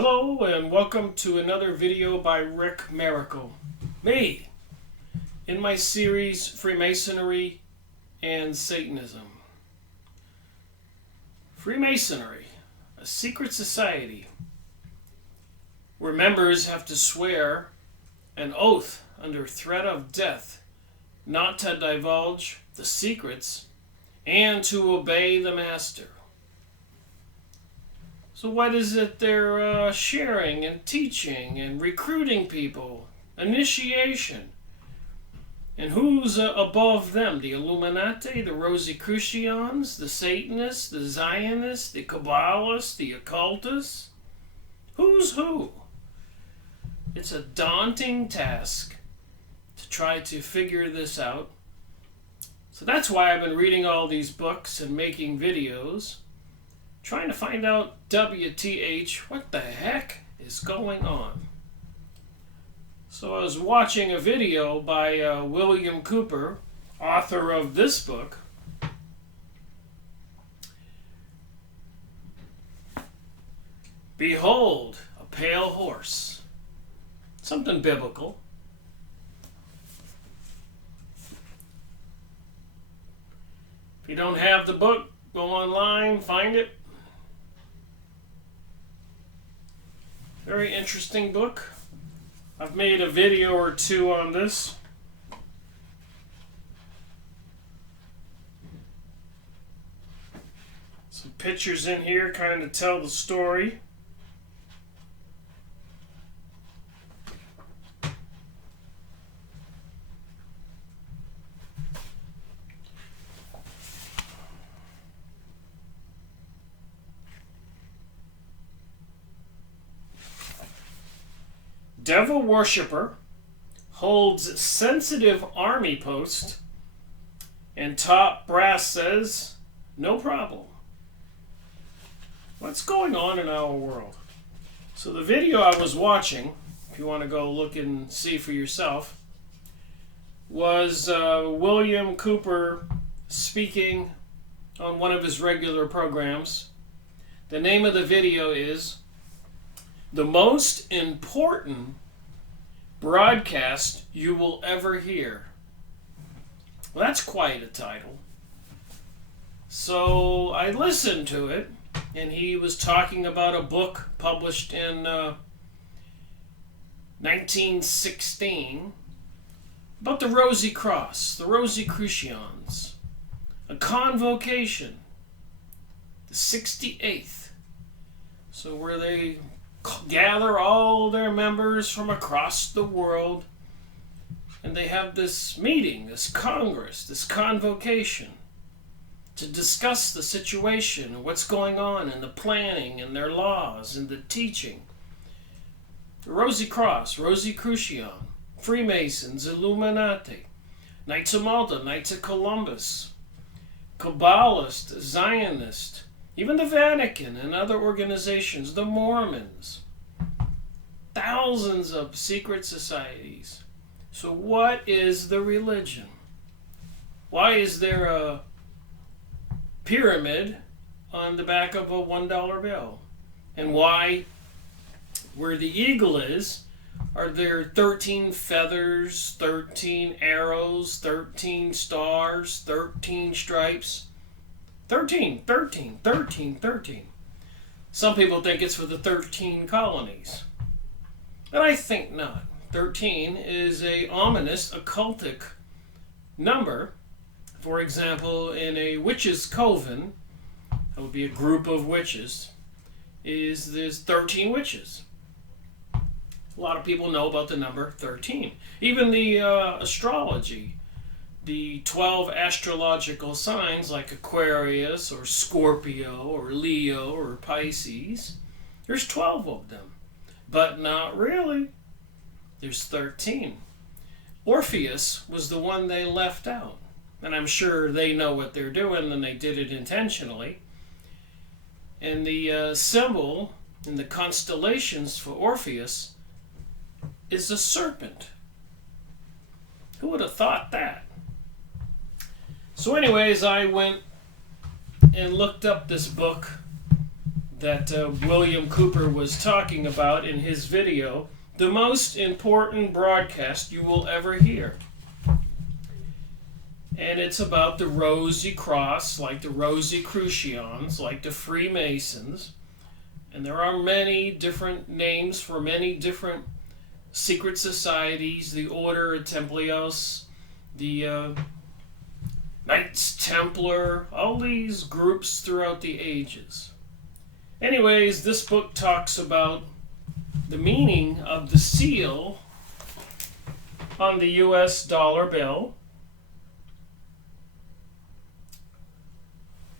Hello and welcome to another video by Rick Miracle. Me, in my series Freemasonry and Satanism. Freemasonry, a secret society where members have to swear an oath under threat of death not to divulge the secrets and to obey the master. So what is it they're sharing and teaching and recruiting people? Initiation. And who's above them? The Illuminati, the Rosicrucians, the Satanists, the Zionists, the Kabbalists, the occultists? Who's who? It's a daunting task to try to figure this out. So that's why I've been reading all these books and making videos, trying to find out WTH, what the heck is going on? So I was watching a video by William Cooper, author of this book. Behold, a pale horse. Something biblical. If you don't have the book, go online, find it. Very interesting book. I've made a video or two on this. Some pictures in here kind of tell the story. Devil worshipper holds sensitive army post, and top brass says, no problem. What's going on in our world? So the video I was watching, if you want to go look and see for yourself, was William Cooper speaking on one of his regular programs. The name of the video is The Most Important Broadcast You Will Ever Hear. Well, that's quite a title. So I listened to it, and he was talking about a book published in 1916 about the Rosy Cross, the Rosicrucians, a convocation, the 68th. So where they gather all their members from across the world, and they have this meeting, this congress, this convocation to discuss the situation and what's going on and the planning and their laws and the teaching. The Rosy Cross, Rosicrucian, Freemasons, Illuminati, Knights of Malta, Knights of Columbus, Kabbalist, Zionist, even the Vatican and other organizations, the Mormons, thousands of secret societies. So what is the religion? Why is there a pyramid on the back of a $1 bill? And why, where the eagle is, are there 13 feathers, 13 arrows, 13 stars, 13 stripes? 13, 13, 13, 13. Some people think it's for the 13 colonies. But I think not. 13 is a ominous, occultic number. For example, in a witch's coven, that would be a group of witches, there's 13 witches. A lot of people know about the number 13. Even the astrology, the 12 astrological signs like Aquarius or Scorpio or Leo or Pisces, there's 12 of them. But not really. There's 13. Orpheus was the one they left out. And I'm sure they know what they're doing and they did it intentionally. And the symbol in the constellations for Orpheus is a serpent. Who would have thought that? So anyways, I went and looked up this book that William Cooper was talking about in his video, the most important broadcast you will ever hear. And it's about the Rosy Cross, like the Rosicrucians, like the Freemasons. And there are many different names for many different secret societies, the Order Templios, the Knights Templar, all these groups throughout the ages. Anyways, this book talks about the meaning of the seal on the US dollar bill,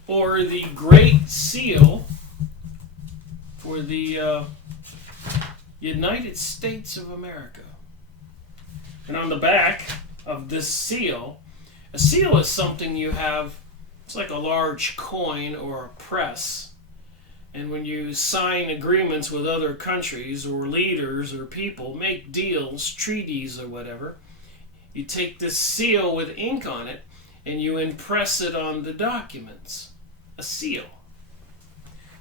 or the Great Seal for the United States of America. And on the back of this seal, a seal is something you have, it's like a large coin or a press. And when you sign agreements with other countries or leaders or people, make deals, treaties or whatever, you take this seal with ink on it and you impress it on the documents. A seal.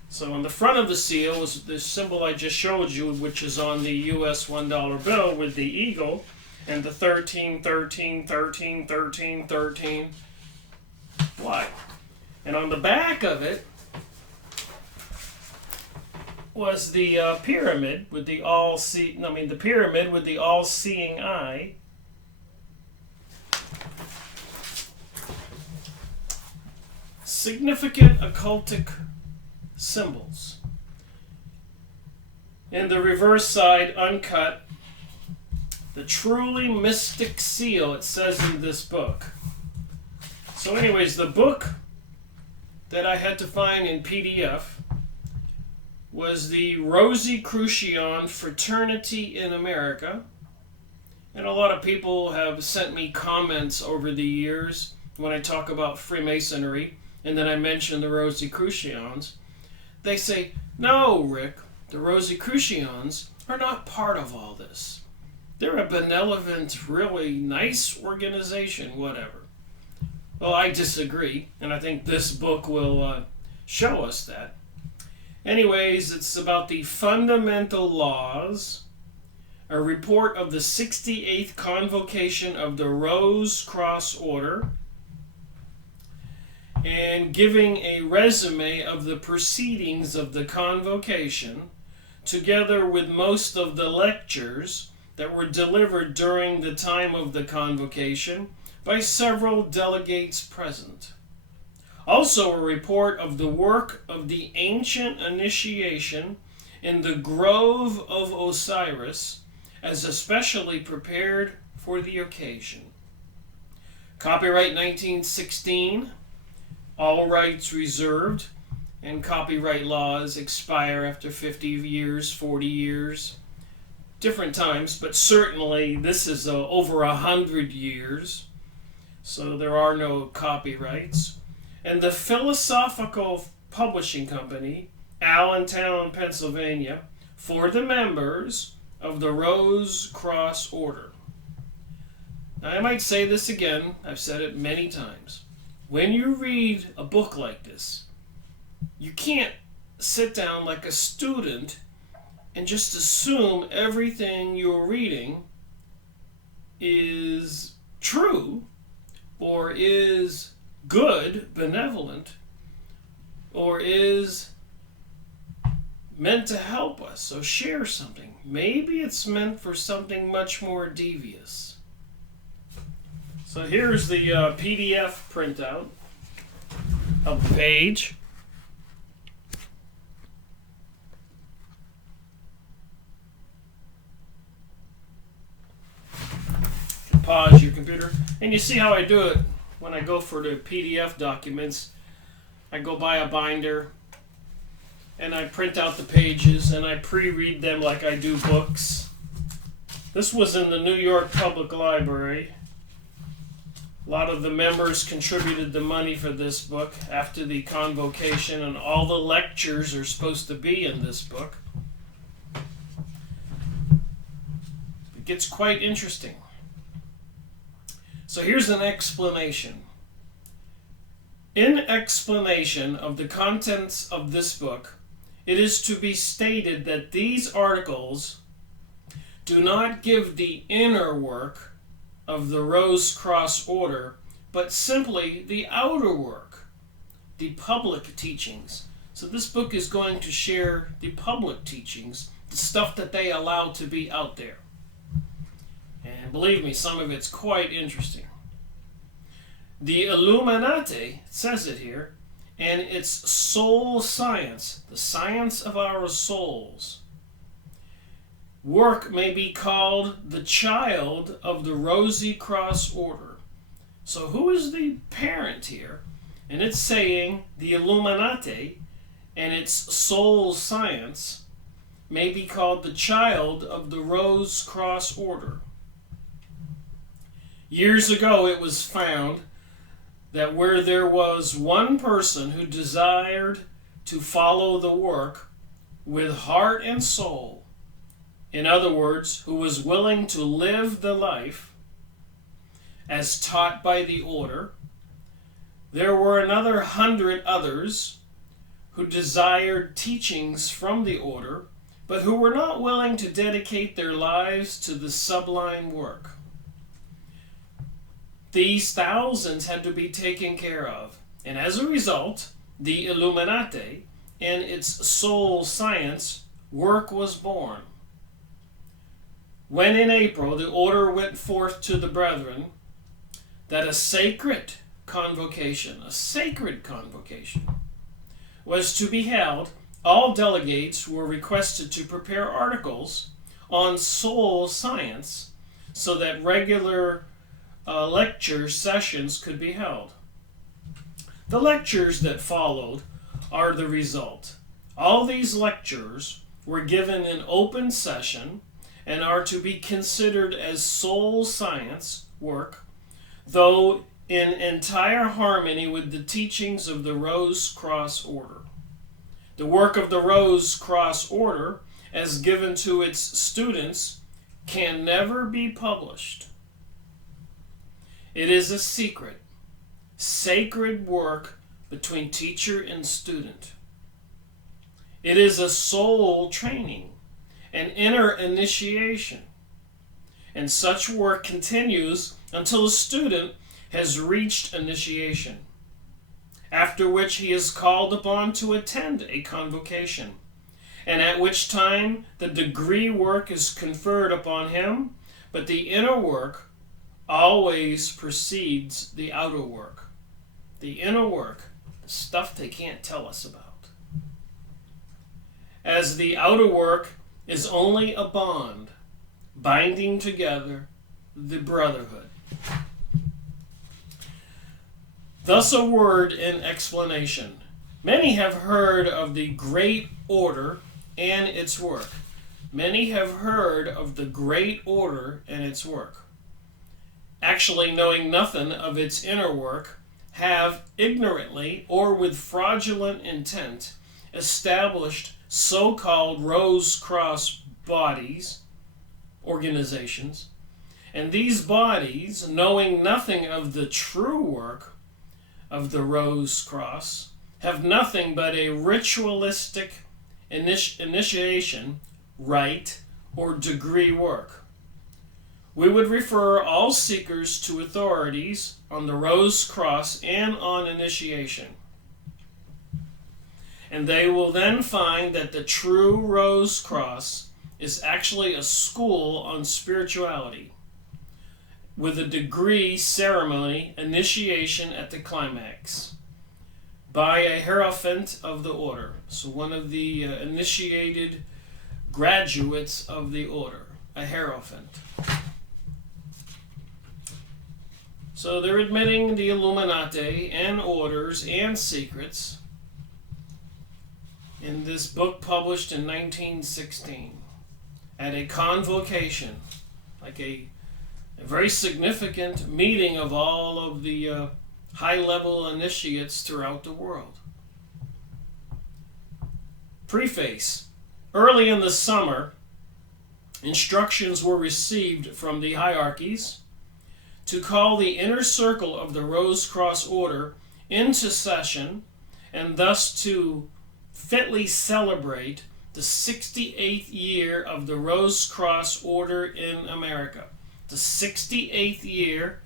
So on the front of the seal is the symbol I just showed you, which is on the US $1 bill with the eagle and the 13, 13, 13, 13, 13. Why? And on the back of it was the pyramid with the the pyramid with the all-seeing eye. Significant occultic symbols. In the reverse side, uncut, the truly mystic seal, it says in this book. So anyways, the book that I had to find in PDF was the Rosicrucian Fraternity in America. And a lot of people have sent me comments over the years when I talk about Freemasonry, and then I mention the Rosicrucians. They say, no, Rick, the Rosicrucians are not part of all this. They're a benevolent, really nice organization, whatever. Well, I disagree, and I think this book will show us that. Anyways, it's about the fundamental laws, a report of the 68th Convocation of the Rose Cross Order, and giving a resume of the proceedings of the convocation, together with most of the lectures that were delivered during the time of the convocation by several delegates present. Also a report of the work of the ancient initiation in the Grove of Osiris, as especially prepared for the occasion. Copyright 1916. All rights reserved, and copyright laws expire after 50 years, 40 years, different times, but certainly this is over 100 years, so there are no copyrights. And the Philosophical Publishing Company, Allentown, Pennsylvania, for the members of the Rose Cross Order. Now, I might say this again, I've said it many times. When you read a book like this, you can't sit down like a student and just assume everything you're reading is true or is good, benevolent, or is meant to help us or share something. Maybe it's meant for something much more devious. So here's the PDF printout of the page. Pause your computer, and you see how I do it when I go for the PDF documents. I go buy a binder, and I print out the pages, and I pre-read them like I do books. This was in the New York Public Library. A lot of the members contributed the money for this book after the convocation, and all the lectures are supposed to be in this book. It gets quite interesting. So here's an explanation. In explanation of the contents of this book, it is to be stated that these articles do not give the inner work of the Rose-Cross Order, but simply the outer work, the public teachings. So this book is going to share the public teachings, the stuff that they allow to be out there. And believe me, some of it's quite interesting. The Illuminati, it says it here, and its soul science, the science of our souls, work may be called the child of the Rosy Cross Order. So who is the parent here? And it's saying the Illuminati and its soul science may be called the child of the Rose Cross Order. Years ago it was found that where there was one person who desired to follow the work with heart and soul, in other words, who was willing to live the life as taught by the order, there were another 100 others who desired teachings from the order, but who were not willing to dedicate their lives to the sublime work. These thousands had to be taken care of, and as a result, the Illuminati and its soul science work was born. When in April the order went forth to the brethren that a sacred convocation was to be held, all delegates were requested to prepare articles on soul science so that regular lecture sessions could be held. The lectures that followed are the result. All these lectures were given in open session and are to be considered as soul science work, though in entire harmony with the teachings of the Rose Cross Order. The work of the Rose Cross Order, as given to its students, can never be published. It is a secret, sacred work between teacher and student. It is a soul training, an inner initiation, and such work continues until a student has reached initiation, after which he is called upon to attend a convocation, and at which time the degree work is conferred upon him, but the inner work always precedes the outer work. The inner work, the stuff they can't tell us about. As the outer work is only a bond binding together the brotherhood. Thus a word in explanation. Many have heard of the Great Order and its work. Many have heard of the Great Order and its work. Actually knowing nothing of its inner work, have ignorantly or with fraudulent intent established so-called Rose Cross bodies, organizations, and these bodies, knowing nothing of the true work of the Rose Cross, have nothing but a ritualistic initiation, rite, or degree work. We would refer all seekers to authorities on the Rose Cross and on initiation. And they will then find that the true Rose Cross is actually a school on spirituality, with a degree ceremony initiation at the climax, by a hierophant of the order. So one of the initiated graduates of the order, a hierophant. So they're admitting the Illuminati and orders and secrets in this book published in 1916 at a convocation, like a very significant meeting of all of the high-level initiates throughout the world. Preface. Early in the summer, instructions were received from the hierarchies to call the inner circle of the Rose Cross Order into session, and thus to fitly celebrate the 68th year of the Rose-Cross Order in America. The 68th year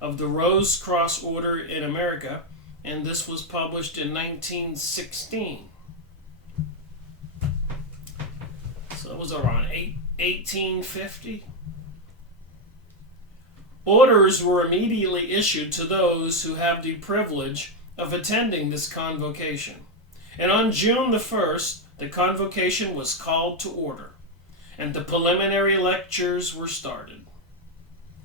of the Rose-Cross Order in America, and this was published in 1916. So it was around 1850. Orders were immediately issued to those who have the privilege of attending this convocation. And on June the 1st, the convocation was called to order, and the preliminary lectures were started.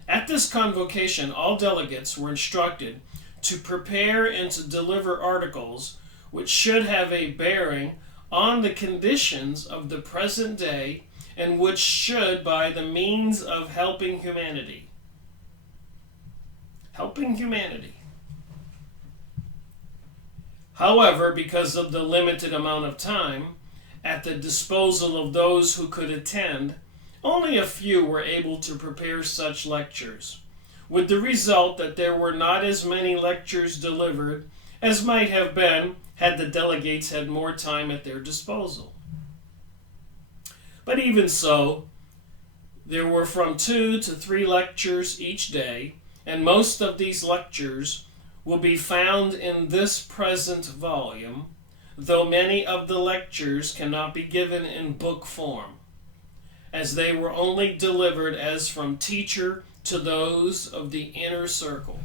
At this convocation, all delegates were instructed to prepare and to deliver articles which should have a bearing on the conditions of the present day and which should, by the means of helping humanity, However, because of the limited amount of time at the disposal of those who could attend, only a few were able to prepare such lectures, with the result that there were not as many lectures delivered as might have been had the delegates had more time at their disposal. But even so, there were from 2 to 3 lectures each day, and most of these lectures will be found in this present volume, though many of the lectures cannot be given in book form, as they were only delivered as from teacher to those of the inner circle.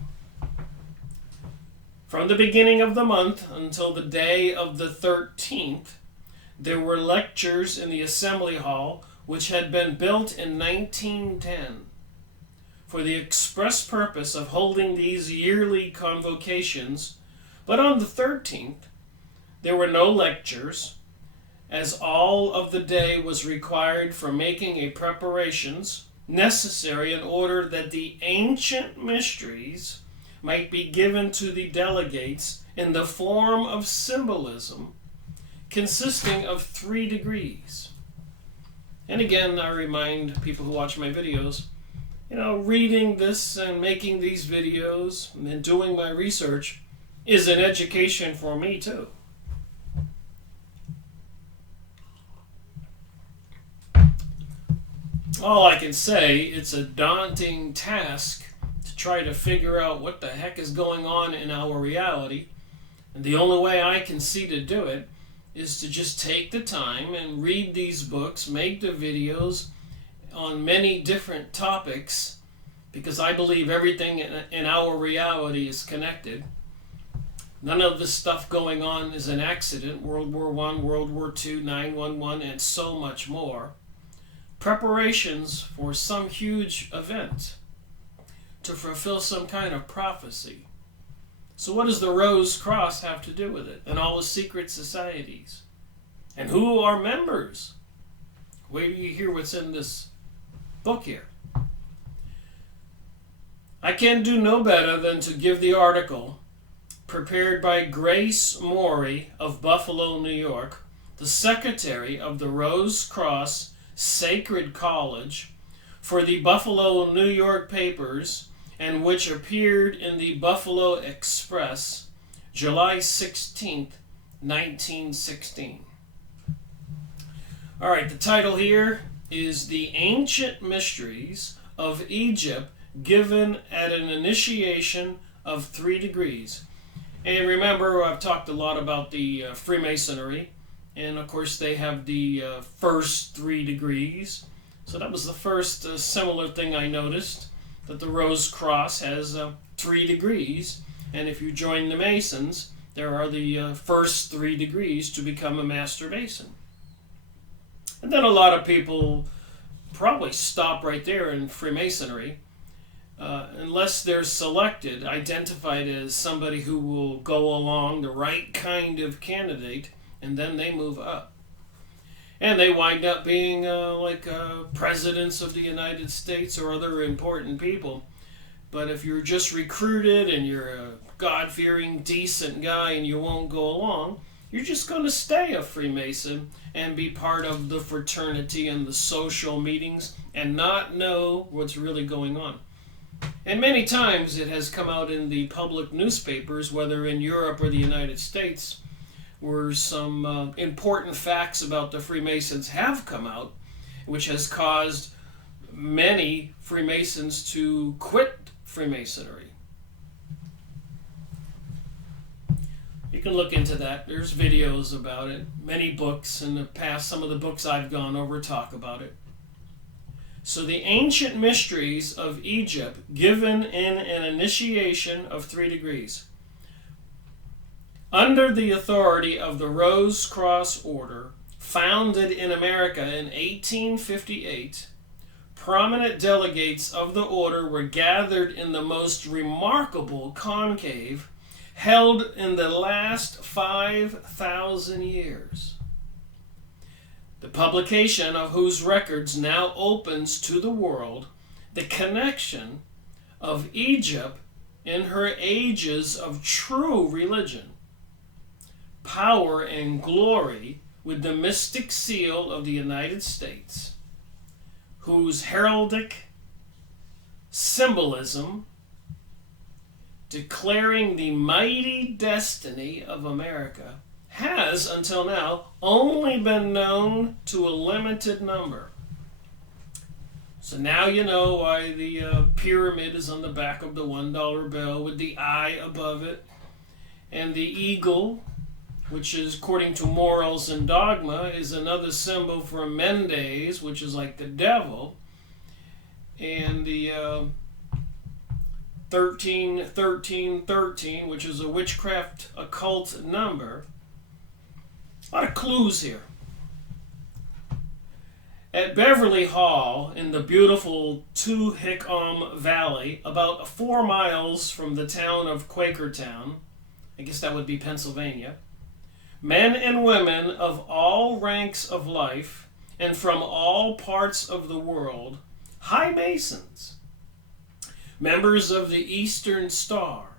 From the beginning of the month until the day of the 13th, there were lectures in the Assembly Hall which had been built in 1910 for the express purpose of holding these yearly convocations, but on the 13th there were no lectures, as all of the day was required for making a preparations necessary in order that the ancient mysteries might be given to the delegates in the form of symbolism consisting of 3 degrees. And again, I remind people who watch my videos, reading this and making these videos and doing my research is an education for me too. All I can say, it's a daunting task to try to figure out what the heck is going on in our reality. And the only way I can see to do it is to just take the time and read these books, make the videos on many different topics, because I believe everything in our reality is connected. None of the stuff going on is an accident. World War I, World War II, 9/11, and so much more. Preparations for some huge event to fulfill some kind of prophecy. So what does the Rose Cross have to do with it? And all the secret societies? And who are members? Wait till you hear what's in this book here. I can do no better than to give the article prepared by Grace Morey of Buffalo, New York, the secretary of the Rose Cross Sacred College, for the Buffalo, New York papers, and which appeared in the Buffalo Express, July 16th, 1916. All right, the title here is The Ancient Mysteries of Egypt Given at an Initiation of 3 Degrees. And remember, I've talked a lot about the Freemasonry, and of course they have the first 3 degrees. So that was the first similar thing I noticed, that the Rose Cross has 3 degrees, and if you join the Masons, there are the first 3 degrees to become a Master Mason. And then a lot of people probably stop right there in Freemasonry, unless they're selected, identified as somebody who will go along the right kind of candidate, and then they move up. And they wind up being presidents of the United States or other important people. But if you're just recruited and you're a God-fearing, decent guy and you won't go along, you're just going to stay a Freemason and be part of the fraternity and the social meetings and not know what's really going on. And many times it has come out in the public newspapers, whether in Europe or the United States, where some important facts about the Freemasons have come out, which has caused many Freemasons to quit Freemasonry. You can look into that. There's videos about it. Many books in the past, some of the books I've gone over talk about it. So the ancient mysteries of Egypt given in an initiation of 3 degrees. Under the authority of the Rose Cross Order, founded in America in 1858, prominent delegates of the order were gathered in the most remarkable conclave held in the last 5,000 years, the publication of whose records now opens to the world the connection of Egypt in her ages of true religion, power, and glory with the mystic seal of the United States, whose heraldic symbolism declaring the mighty destiny of America has, until now, only been known to a limited number. So now you know why the pyramid is on the back of the $1 bill with the eye above it, and the eagle, which is, according to morals and dogma, is another symbol for Mendes, which is like the devil, and the 131313, which is a witchcraft occult number. A lot of clues here. At Beverly Hall, in the beautiful Tuhikom Valley, about 4 miles from the town of Quakertown, I guess that would be Pennsylvania, men and women of all ranks of life and from all parts of the world, high Masons, members of the Eastern Star,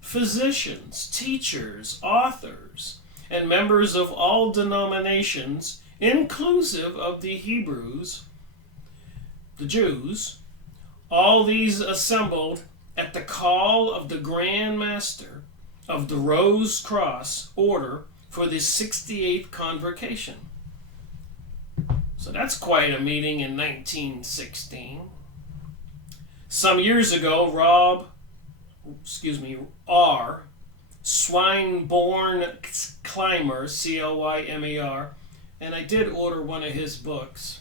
physicians, teachers, authors, and members of all denominations, inclusive of the Hebrews, the Jews, all these assembled at the call of the Grand Master of the Rose Cross Order for the 68th Convocation. So that's quite a meeting in 1916. Some years ago, R. Swinburne Clymer, Clymer, and I did order one of his books.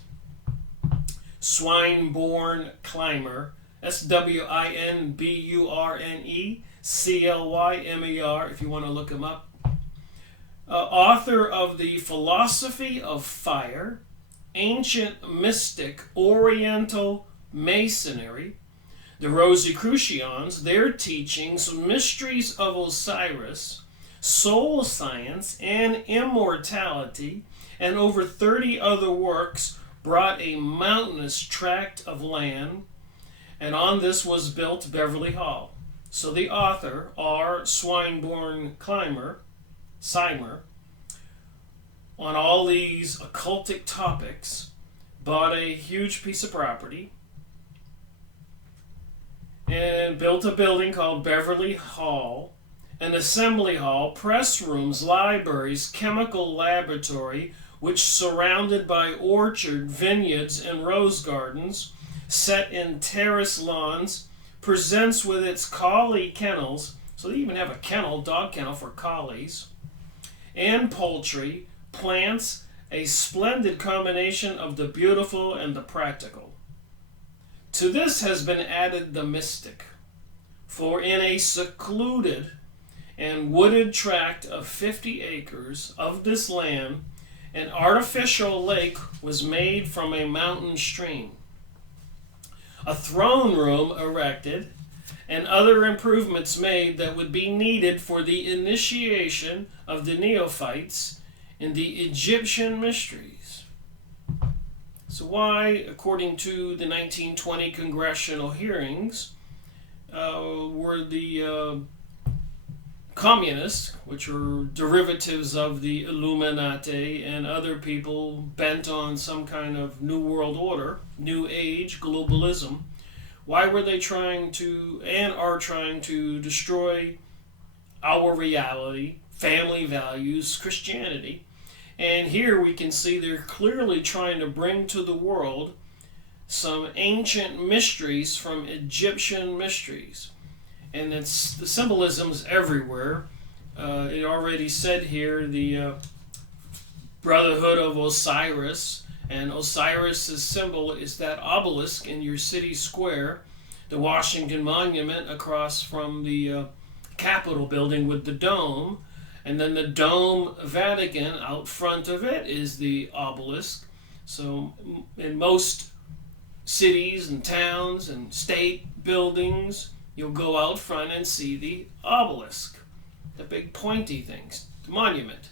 Swinburne Clymer, Swinburne Clymer, if you want to look him up. Author of The Philosophy of Fire, Ancient Mystic Oriental Masonry, the Rosicrucians, their teachings, Mysteries of Osiris, Soul Science, and Immortality, and over 30 other works, brought a mountainous tract of land, and on this was built Beverly Hall. So the author, R. Swinburne Clymer, on all these occultic topics, bought a huge piece of property and built a building called Beverly Hall, an assembly hall, press rooms, libraries, chemical laboratory, which surrounded by orchard, vineyards, and rose gardens, set in terrace lawns, presents with its collie kennels, so they even have a kennel, dog kennel for collies, and poultry, plants, a splendid combination of the beautiful and the practical. To this has been added the mystic, for in a secluded and wooded tract of 50 acres of this land, an artificial lake was made from a mountain stream, a throne room erected, and other improvements made that would be needed for the initiation of the neophytes in the Egyptian mysteries. So why, according to the 1920 congressional hearings, were the communists, which were derivatives of the Illuminati and other people bent on some kind of new world order, new age, globalism, why were they trying to and are trying to destroy our reality family values Christianity. And here we can see they're clearly trying to bring to the world some ancient mysteries from Egyptian mysteries. And it's the symbolism's everywhere. It already said here the Brotherhood of Osiris, and Osiris's symbol is that obelisk in your city square, the Washington Monument across from the Capitol building with the dome, and then the Dome Vatican out front of it is the obelisk. So in most cities and towns and state buildings, you'll go out front and see the obelisk, the big pointy things, the monument.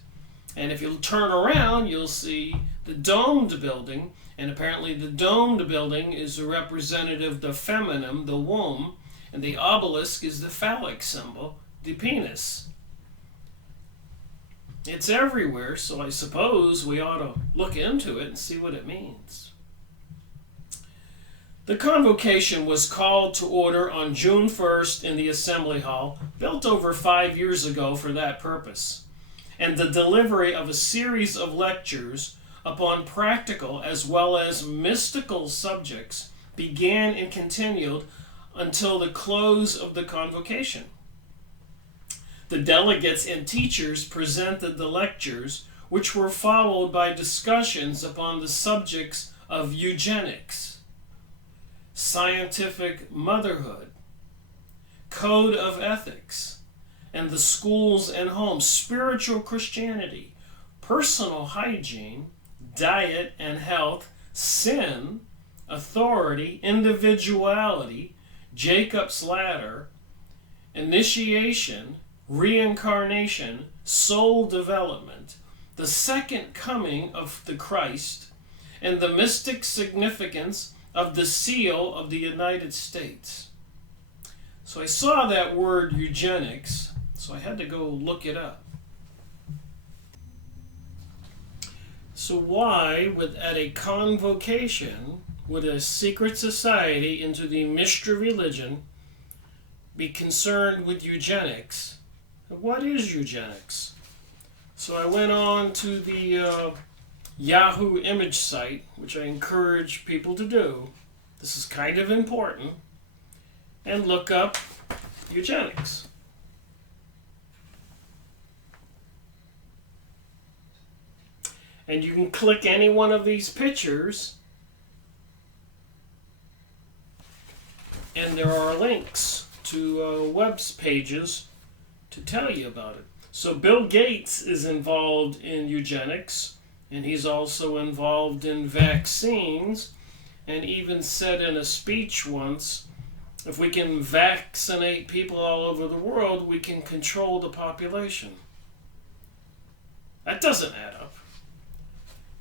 And if you'll turn around, you'll see the domed building, and apparently the domed building is a representative of the feminine, the womb, and the obelisk is the phallic symbol, the penis. It's everywhere, so I suppose we ought to look into it and see what it means. The convocation was called to order on June 1st in the Assembly Hall, built over 5 years ago for that purpose, and the delivery of a series of lectures upon practical as well as mystical subjects began and continued until the close of the convocation. The delegates and teachers presented the lectures, which were followed by discussions upon the subjects of eugenics, scientific motherhood, code of ethics, and the schools and homes, spiritual Christianity, personal hygiene, diet and health, sin, authority, individuality, Jacob's ladder, initiation, reincarnation, soul development, the second coming of the Christ, and the mystic significance of the seal of the United States. So I saw that word eugenics, so I had to go look it up. So why would, at a convocation, would a secret society into the mystery religion be concerned with eugenics? What is eugenics? So I went on to the Yahoo image site, which I encourage people to do. This is kind of important. And look up eugenics. And you can click any one of these pictures, and there are links to web pages to tell you about it. So Bill Gates is involved in eugenics, and he's also involved in vaccines, and even said in a speech once, if we can vaccinate people all over the world, we can control the population. That doesn't add up.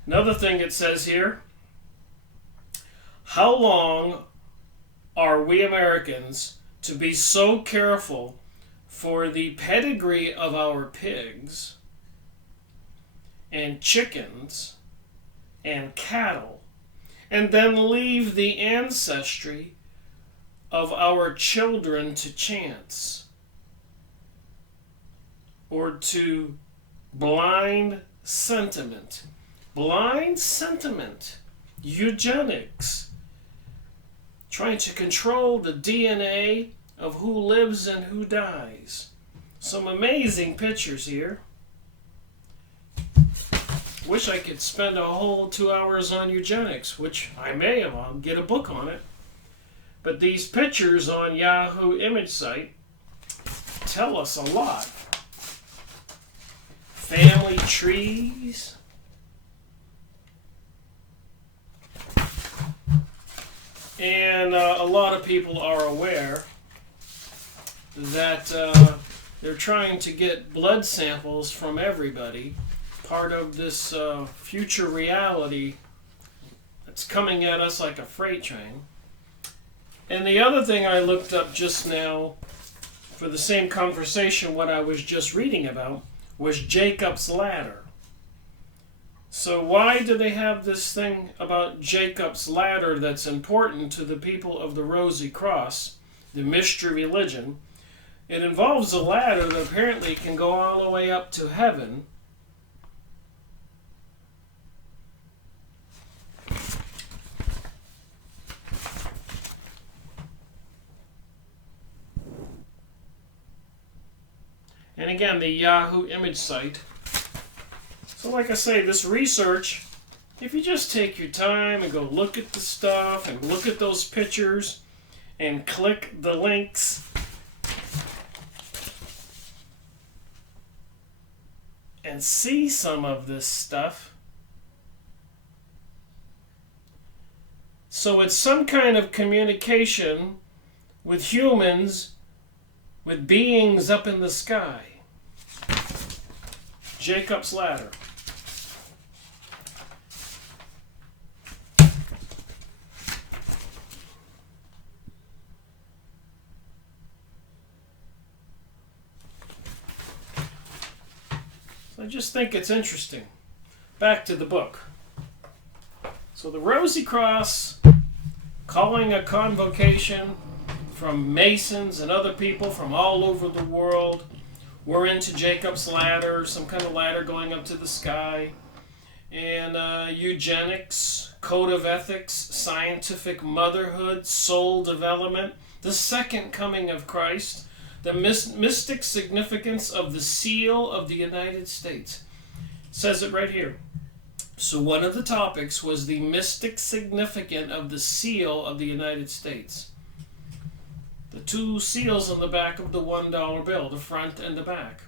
Another thing it says here, how long are we Americans to be so careful for the pedigree of our pigs and chickens and cattle, and then leave the ancestry of our children to chance or to blind sentiment? Blind sentiment, eugenics, trying to control the DNA of who lives and who dies. Some amazing pictures here. Wish I could spend a whole 2 hours on eugenics, which I may have. I'll get a book on it. But these pictures on Yahoo image site tell us a lot. Family trees. And a lot of people are aware that they're trying to get blood samples from everybody, part of this future reality that's coming at us like a freight train. And the other thing I looked up just now for the same conversation, what I was just reading about, was Jacob's ladder. So why do they have this thing about Jacob's ladder that's important to the people of the Rosy Cross, the mystery religion? It involves a ladder that apparently can go all the way up to heaven. And again, the Yahoo image site. So like I say, this research, if you just take your time and go look at the stuff and look at those pictures and click the links and see some of this stuff. So it's some kind of communication with humans, with beings up in the sky. Jacob's ladder. So I just think it's interesting. Back to the book. So the Rosy Cross calling a convocation from Masons and other people from all over the world. We're into Jacob's ladder, some kind of ladder going up to the sky. And eugenics, code of ethics, scientific motherhood, soul development, the second coming of Christ, the mystic significance of the seal of the United States. It says it right here. So one of the topics was the mystic significance of the seal of the United States. The two seals on the back of the $1 bill, the front and the back.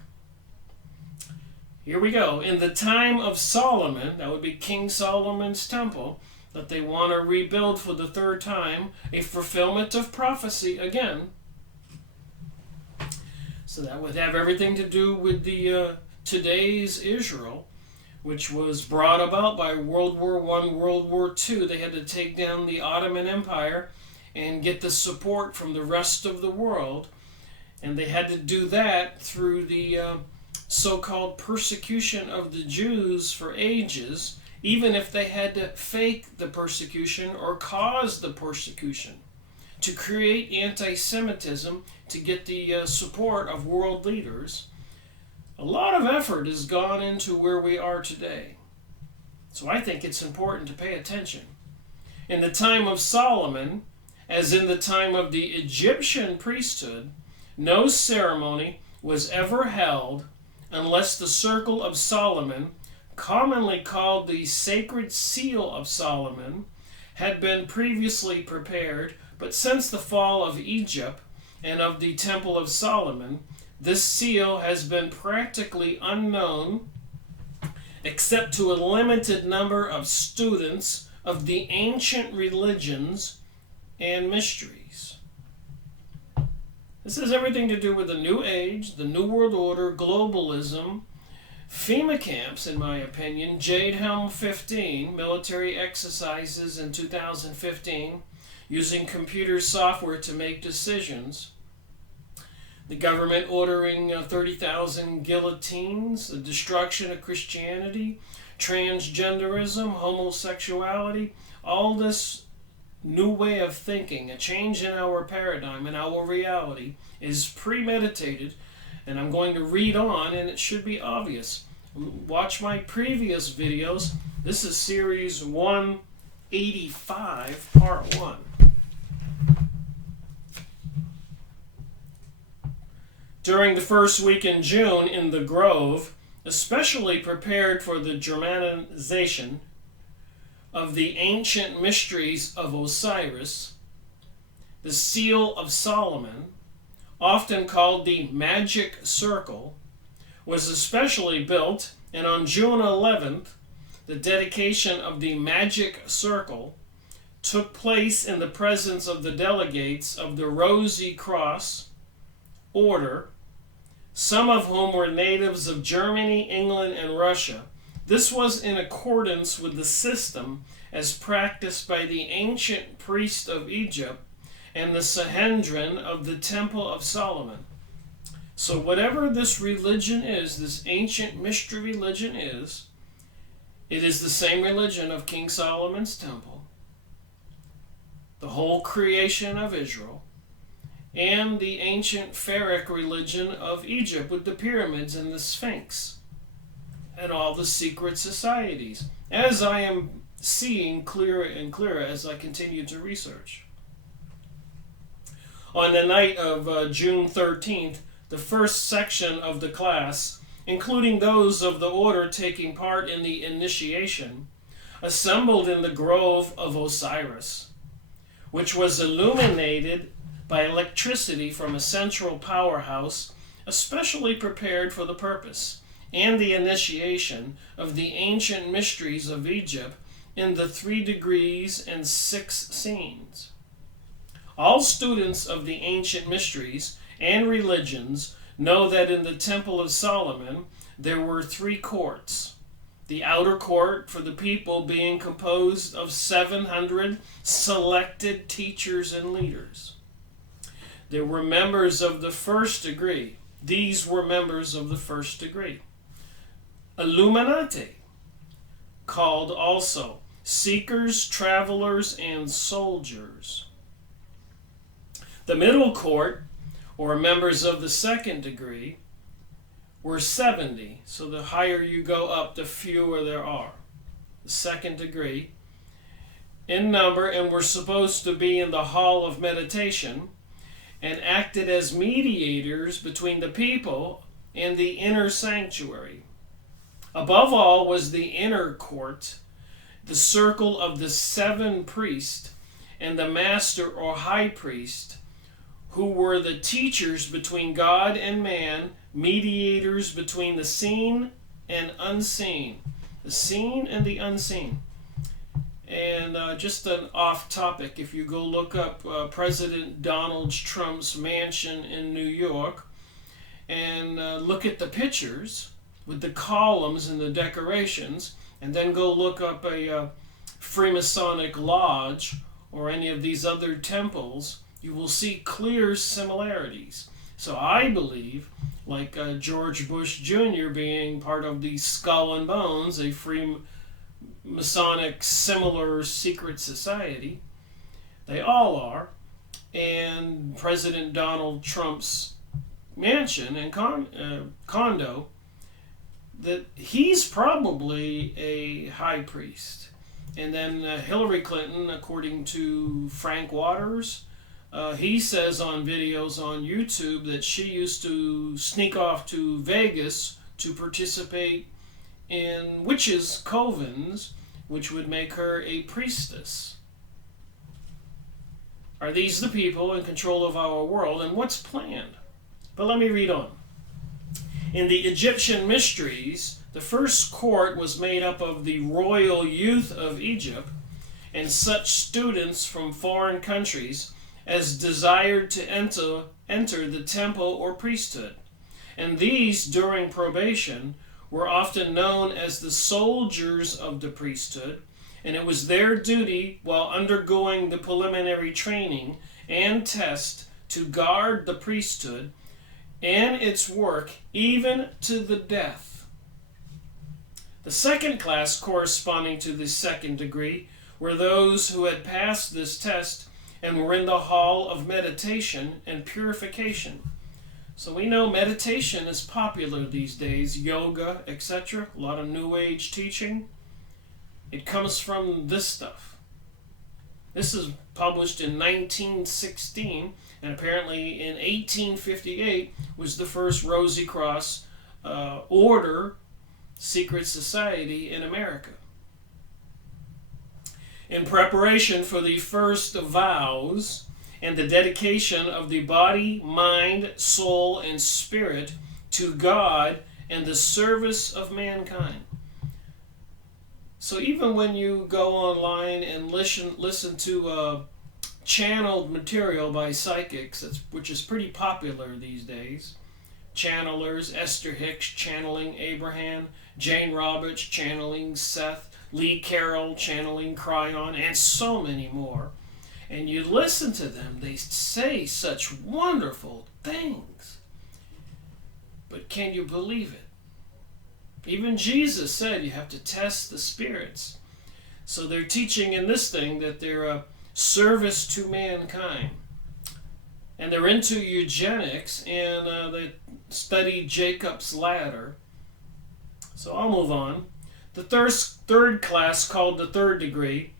Here we go. In the time of Solomon, that would be King Solomon's temple, that they want to rebuild for the third time, a fulfillment of prophecy again. So that would have everything to do with the today's Israel, which was brought about by World War I, World War II. They had to take down the Ottoman Empire and get the support from the rest of the world. And they had to do that through the so-called persecution of the Jews for ages, even if they had to fake the persecution or cause the persecution to create anti-Semitism to get the support of world leaders. A lot of effort has gone into where we are today. So I think it's important to pay attention. In the time of Solomon, as in the time of the Egyptian priesthood, no ceremony was ever held unless the circle of Solomon, commonly called the sacred seal of Solomon, had been previously prepared, but since the fall of Egypt and of the Temple of Solomon, this seal has been practically unknown except to a limited number of students of the ancient religions and mysteries. This has everything to do with the New Age, the New World Order, globalism, FEMA camps, in my opinion, Jade Helm 15, military exercises in 2015, using computer software to make decisions, the government ordering 30,000 guillotines, the destruction of Christianity, transgenderism, homosexuality, all this new way of thinking, a change in our paradigm and our reality is premeditated, and I'm going to read on, and it should be obvious. Watch my previous videos. This is series 185, part 1. During the first week in June in the Grove, especially prepared for the Germanization of the ancient mysteries of Osiris, the seal of Solomon, often called the magic circle, was especially built, and on June 11th, the dedication of the magic circle took place in the presence of the delegates of the Rosy Cross order, some of whom were natives of Germany, England, and Russia. This was in accordance with the system as practiced by the ancient priests of Egypt and the Sanhedrin of the Temple of Solomon. So whatever this religion is, this ancient mystery religion is, it is the same religion of King Solomon's temple, the whole creation of Israel, and the ancient pharaoh religion of Egypt with the pyramids and the Sphinx and all the secret societies, as I am seeing clearer and clearer as I continue to research. On the night of June 13th, the first section of the class, including those of the order taking part in the initiation, assembled in the grove of Osiris, which was illuminated by electricity from a central powerhouse especially prepared for the purpose and the initiation of the ancient mysteries of Egypt in the 3 degrees and 6 scenes. All students of the ancient mysteries and religions know that in the Temple of Solomon there were 3 courts. The outer court for the people being composed of 700 selected teachers and leaders. There were members of the first degree. These were members of the first degree. Illuminati, called also seekers, travelers, and soldiers. The middle court, or members of the second degree, were 70. So the higher you go up, the fewer there are. The second degree in number, and were supposed to be in the hall of meditation and acted as mediators between the people and the inner sanctuary. Above all was the inner court, the circle of the 7 priests and the master or high priest, who were the teachers between God and man, mediators between the seen and unseen. The seen and the unseen. And just an off topic, if you go look up President Donald Trump's mansion in New York and look at the pictures with the columns and the decorations, and then go look up a Freemasonic lodge or any of these other temples, you will see clear similarities. So I believe, like George Bush Jr. being part of the Skull and Bones, a Freemasonic similar secret society, they all are, and President Donald Trump's mansion and condo, that he's probably a high priest. And then Hillary Clinton, according to Frank Waters, he says on videos on YouTube that she used to sneak off to Vegas to participate in witches' covens, which would make her a priestess. Are these the people in control of our world, and what's planned? But let me read on. In the Egyptian mysteries, the first court was made up of the royal youth of Egypt and such students from foreign countries as desired to enter the temple or priesthood. And these, during probation, were often known as the soldiers of the priesthood, and it was their duty, while undergoing the preliminary training and test, to guard the priesthood and its work even to the death. The second class, corresponding to the second degree, were those who had passed this test and were in the hall of meditation and purification. So we know meditation is popular these days, yoga, etc., a lot of New Age teaching. It comes from this stuff. This is published in 1916, and apparently in 1858 was the first Rosy Cross order secret society in America. In preparation for the first vows and the dedication of the body, mind, soul, and spirit to God and the service of mankind. So even when you go online and listen to channeled material by psychics, which is pretty popular these days, channelers, Esther Hicks channeling Abraham, Jane Roberts channeling Seth, Lee Carroll channeling Cryon, and so many more. And you listen to them, they say such wonderful things. But can you believe it? Even Jesus said you have to test the spirits. So they're teaching in this thing that they're a service to mankind. and they're into eugenics, and they study Jacob's ladder. So I'll move on. The third class, called the third degree,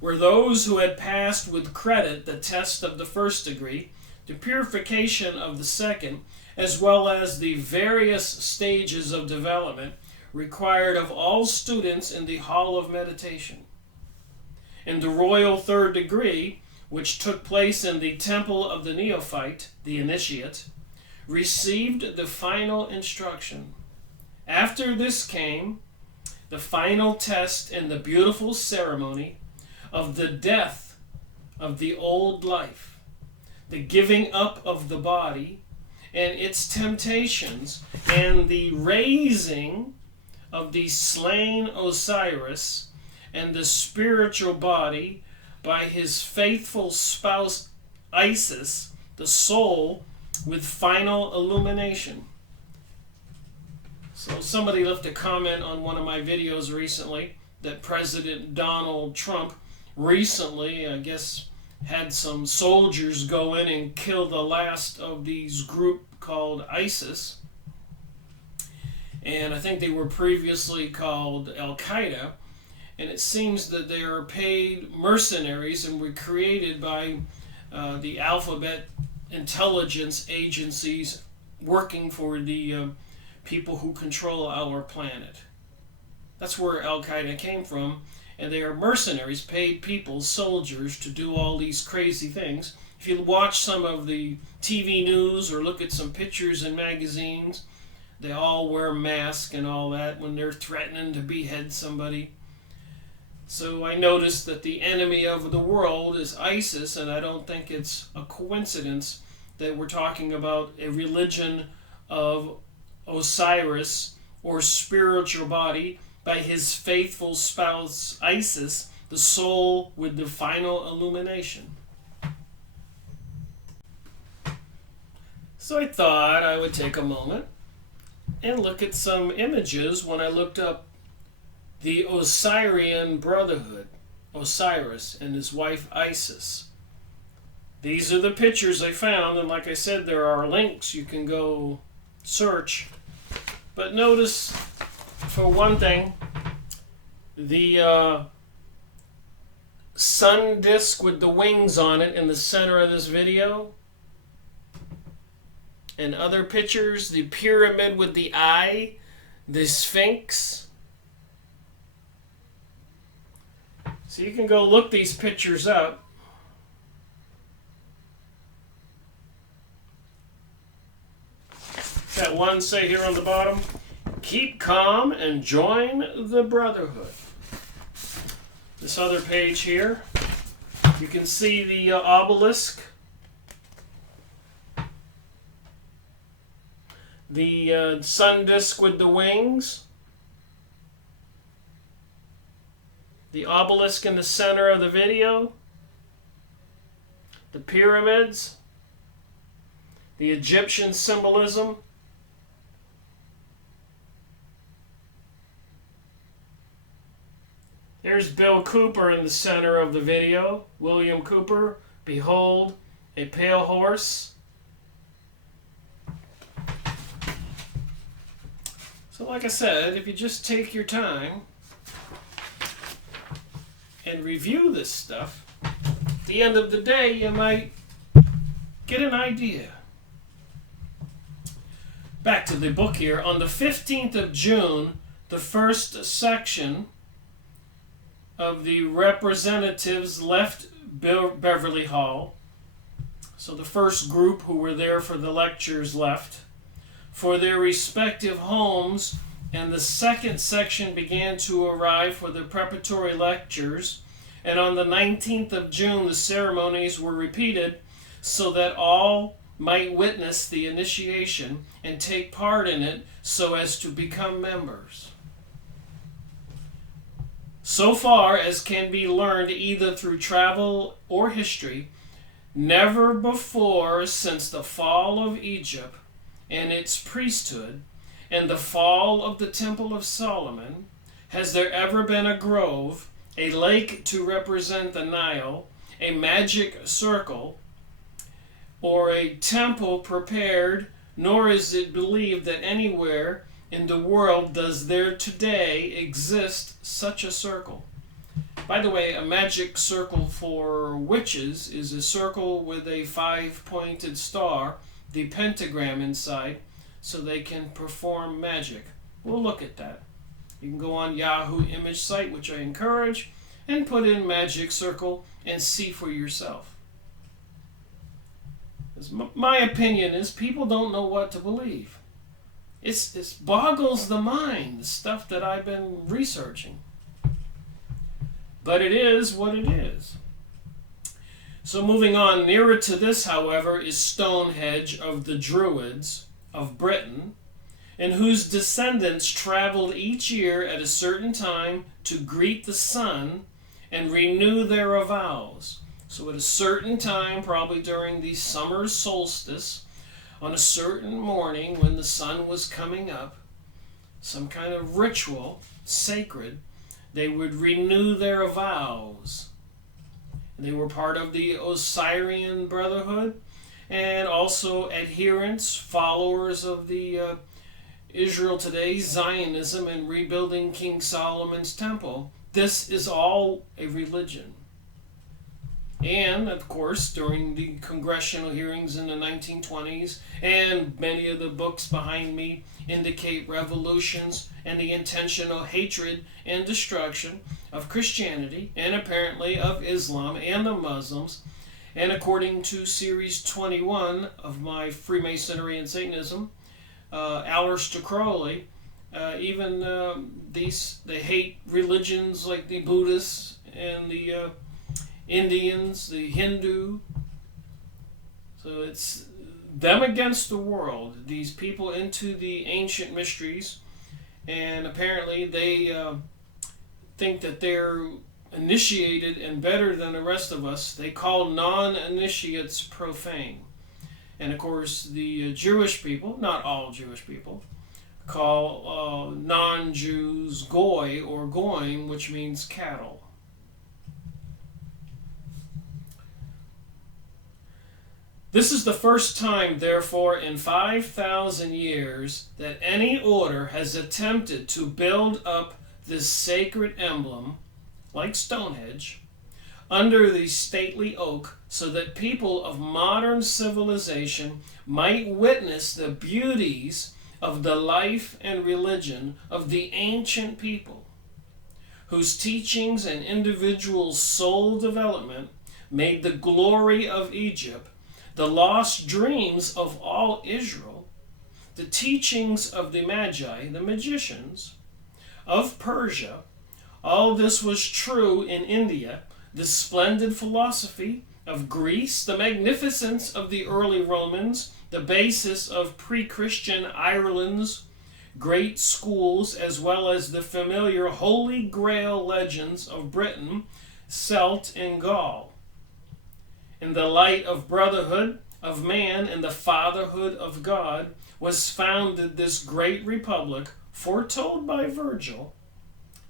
were those who had passed with credit the test of the first degree, the purification of the second, as well as the various stages of development required of all students in the Hall of Meditation. In the royal third degree, which took place in the temple of the neophyte, the initiate, received the final instruction. After this came the final test in the beautiful ceremony of the death of the old life, the giving up of the body and its temptations, and the raising of the slain Osiris and the spiritual body by his faithful spouse Isis, the soul, with final illumination. So somebody left a comment on one of my videos recently that President Donald Trump recently, I guess, had some soldiers go in and kill the last of these group called ISIS. And I think they were previously called Al-Qaeda. And it seems that they are paid mercenaries and were created by the alphabet intelligence agencies working for the people who control our planet. That's where Al-Qaeda came from. And they are mercenaries, paid people, soldiers, to do all these crazy things. If you watch some of the TV news or look at some pictures in magazines, they all wear masks and all that when they're threatening to behead somebody. So I noticed that the enemy of the world is ISIS, and I don't think it's a coincidence that we're talking about a religion of Osiris, or spiritual body, by his faithful spouse Isis, the soul with the final illumination. So I thought I would take a moment and look at some images when I looked up the Osirian Brotherhood, Osiris and his wife Isis. These are the pictures I found, and like I said, there are links you can go search. But notice, for one thing, the sun disk with the wings on it in the center of this video. And other pictures, the pyramid with the eye, the Sphinx. So you can go look these pictures up. Got one say here on the bottom, keep calm and join the brotherhood. This other page here, you can see the obelisk, the sun disk with the wings, the obelisk in the center of the video, the pyramids, the Egyptian symbolism, there's Bill Cooper in the center of the video. William Cooper, behold, a pale horse. So like I said, if you just take your time and review this stuff, at the end of the day you might get an idea. Back to the book here. On the 15th of June, the first section of the representatives left Beverly Hall. So the first group who were there for the lectures left for their respective homes, and the second section began to arrive for the preparatory lectures. And on the 19th of June, the ceremonies were repeated so that all might witness the initiation and take part in it so as to become members. So far as can be learned either through travel or history, never before since the fall of Egypt and its priesthood and the fall of the Temple of Solomon has there ever been a grove, a lake to represent the Nile, a magic circle, or a temple prepared, nor is it believed that anywhere in the world does there today exist such a circle. By the way, a magic circle for witches is a circle with a 5-pointed star, the pentagram inside, so they can perform magic. We'll look at that. You can go on Yahoo image site, which I encourage, and put in magic circle and see for yourself. My opinion is people don't know what to believe. It boggles the mind, the stuff that I've been researching. But it is what it is. So moving on, nearer to this, however, is Stonehenge of the Druids of Britain, and whose descendants traveled each year at a certain time to greet the sun and renew their vows. So at a certain time, probably during the summer solstice, on a certain morning when the sun was coming up, some kind of ritual, sacred, they would renew their vows. They were part of the Osirian Brotherhood and also adherents, followers of the Israel Today, Zionism, and rebuilding King Solomon's temple. This is all a religion. And, of course, during the congressional hearings in the 1920s, and many of the books behind me indicate revolutions and the intentional hatred and destruction of Christianity, and apparently of Islam and the Muslims. And according to Series 21 of my Freemasonry and Satanism, Aleister Crowley, they hate religions like the Buddhists and the Indians, the Hindu. So it's them against the world, these people into the ancient mysteries, and apparently they think that they're initiated and better than the rest of us. They call non-initiates profane. And of course the Jewish people, not all Jewish people, call non-Jews goy or goyim, which means cattle. This is the first time, therefore, in 5,000 years that any order has attempted to build up this sacred emblem, like Stonehenge, under the stately oak, so that people of modern civilization might witness the beauties of the life and religion of the ancient people, whose teachings and individual soul development made the glory of Egypt, the lost dreams of all Israel, the teachings of the Magi, the magicians, of Persia. All this was true in India, the splendid philosophy of Greece, the magnificence of the early Romans, the basis of pre-Christian Ireland's great schools, as well as the familiar Holy Grail legends of Britain, Celt, and Gaul. In the light of brotherhood of man and the fatherhood of God was founded this great republic, foretold by Virgil.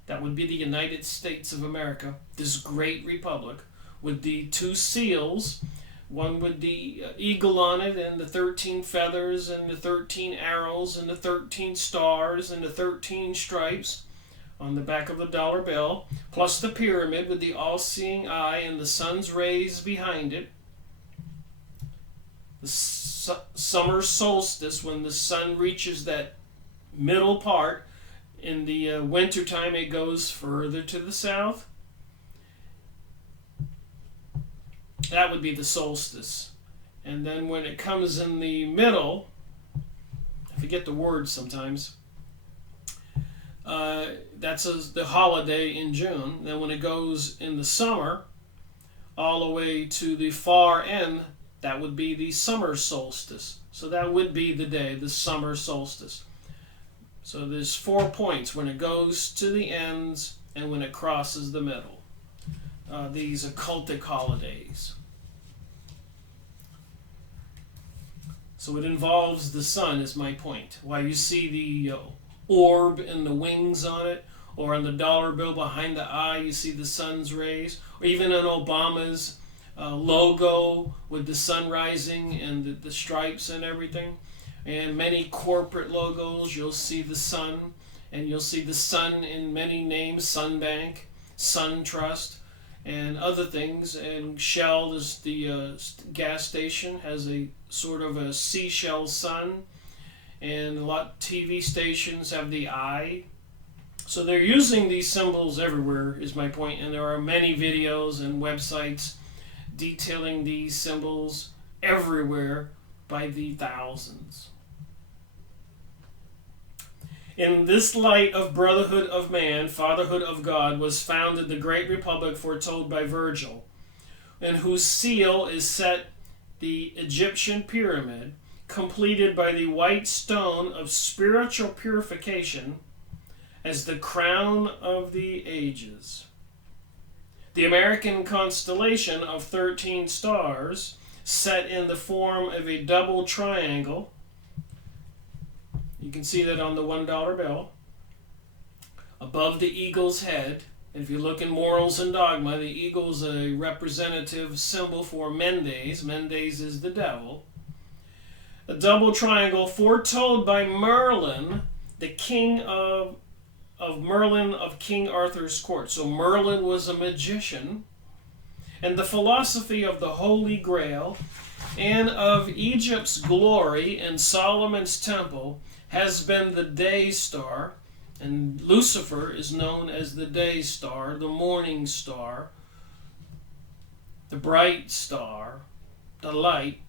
That would be the United States of America, this great republic, with the 2 seals, one with the eagle on it, and the 13 feathers, and the 13 arrows, and the 13 stars, and the 13 stripes on the back of the dollar bill, plus the pyramid with the all-seeing eye and the sun's rays behind it. The summer solstice, when the sun reaches that middle part. In the wintertime, it goes further to the south. That would be the solstice. And then when it comes in the middle, I forget the words sometimes, that's the holiday in June. Then when it goes in the summer, all the way to the far end, that would be the summer solstice. So that would be the day, the summer solstice. So there's 4 points when it goes to the ends and when it crosses the middle. These occultic holidays. So it involves the sun, is my point. Why you see the orb and the wings on it, or on the dollar bill behind the eye, you see the sun's rays, or even in Obama's logo with the sun rising and the stripes and everything. And many corporate logos, you'll see the sun, and you'll see the sun in many names: Sunbank, SunTrust, and other things. And Shell is the gas station, has a sort of a seashell sun, and a lot of TV stations have the eye. So they're using these symbols everywhere, is my point, and there are many videos and websites detailing these symbols everywhere by the thousands. In this light of brotherhood of man, fatherhood of God, was founded the great republic foretold by Virgil, in whose seal is set the Egyptian pyramid, completed by the white stone of spiritual purification as the crown of the ages. The American constellation of 13 stars, set in the form of a double triangle. You can see that on the $1 bill. Above the eagle's head. And if you look in Morals and Dogma, the eagle's a representative symbol for Mendes. Mendes is the devil. A double triangle foretold by Merlin, the king of Merlin of King Arthur's court. So Merlin was a magician. And the philosophy of the Holy Grail and of Egypt's glory in Solomon's temple has been the day star, and Lucifer is known as the day star, the morning star, the bright star, the light,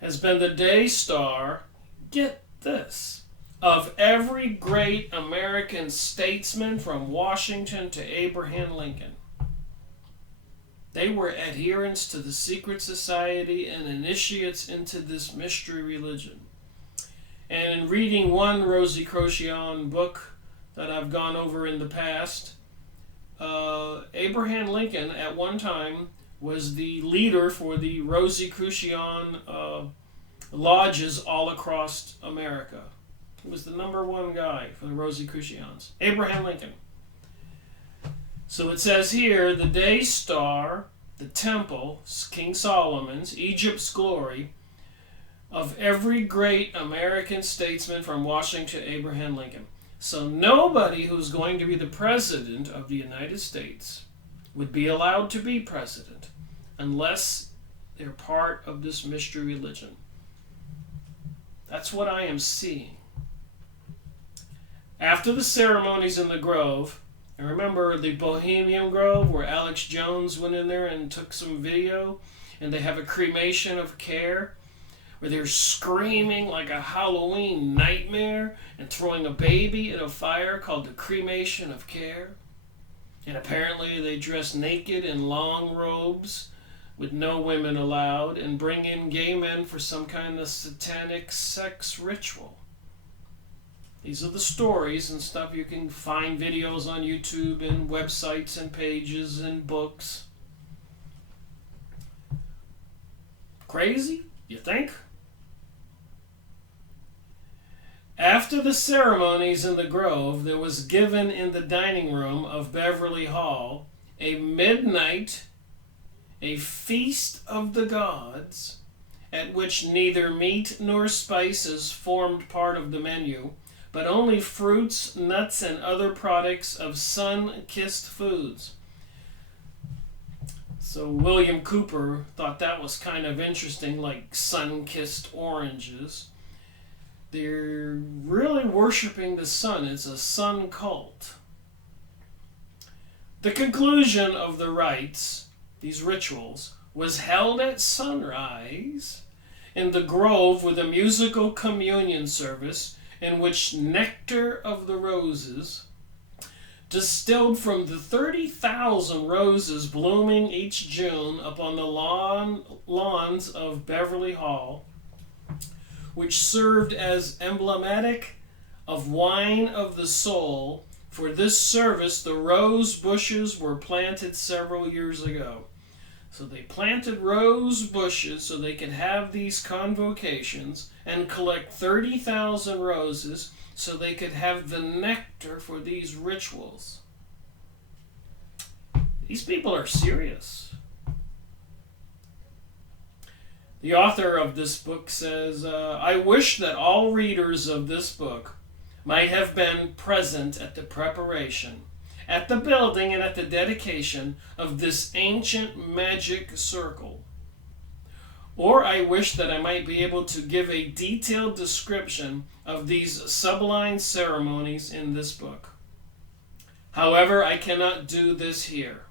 has been the day star, get this, of every great American statesman from Washington to Abraham Lincoln. They were adherents to the secret society and initiates into this mystery religion. And in reading one Rosie Crocean book that I've gone over in the past, Abraham Lincoln at one time was the leader for the Rosie Crocean lodges all across America. He was the #1 guy for the Rosie Croceans. Abraham Lincoln. So it says here, the day star, the temple, King Solomon's, Egypt's glory, of every great American statesman from Washington to Abraham Lincoln. So nobody who's going to be the president of the United States would be allowed to be president unless they're part of this mystery religion. That's what I am seeing. After the ceremonies in the Grove, and remember the Bohemian Grove where Alex Jones went in there and took some video, and they have a cremation of care where they're screaming like a Halloween nightmare and throwing a baby in a fire called the cremation of care. And apparently they dress naked in long robes with no women allowed and bring in gay men for some kind of satanic sex ritual. These are the stories and stuff. You can find videos on YouTube and websites and pages and books. Crazy, you think? After the ceremonies in the Grove, there was given in the dining room of Beverly Hall a midnight, a feast of the gods, at which neither meat nor spices formed part of the menu, but only fruits, nuts, and other products of sun-kissed foods. So William Cooper thought that was kind of interesting, like sun-kissed oranges. They're really worshiping the sun. It's a sun cult. The conclusion of the rites, these rituals, was held at sunrise in the Grove with a musical communion service in which nectar of the roses, distilled from the 30,000 roses blooming each June upon the lawns of Beverly Hall, which served as emblematic of wine of the soul. For this service, the rose bushes were planted several years ago. So they planted rose bushes so they could have these convocations and collect 30,000 roses so they could have the nectar for these rituals. These people are serious. The author of this book says, I wish that all readers of this book might have been present at the preparation, at the building, and at the dedication of this ancient magic circle. Or I wish that I might be able to give a detailed description of these sublime ceremonies in this book. However, I cannot do this here.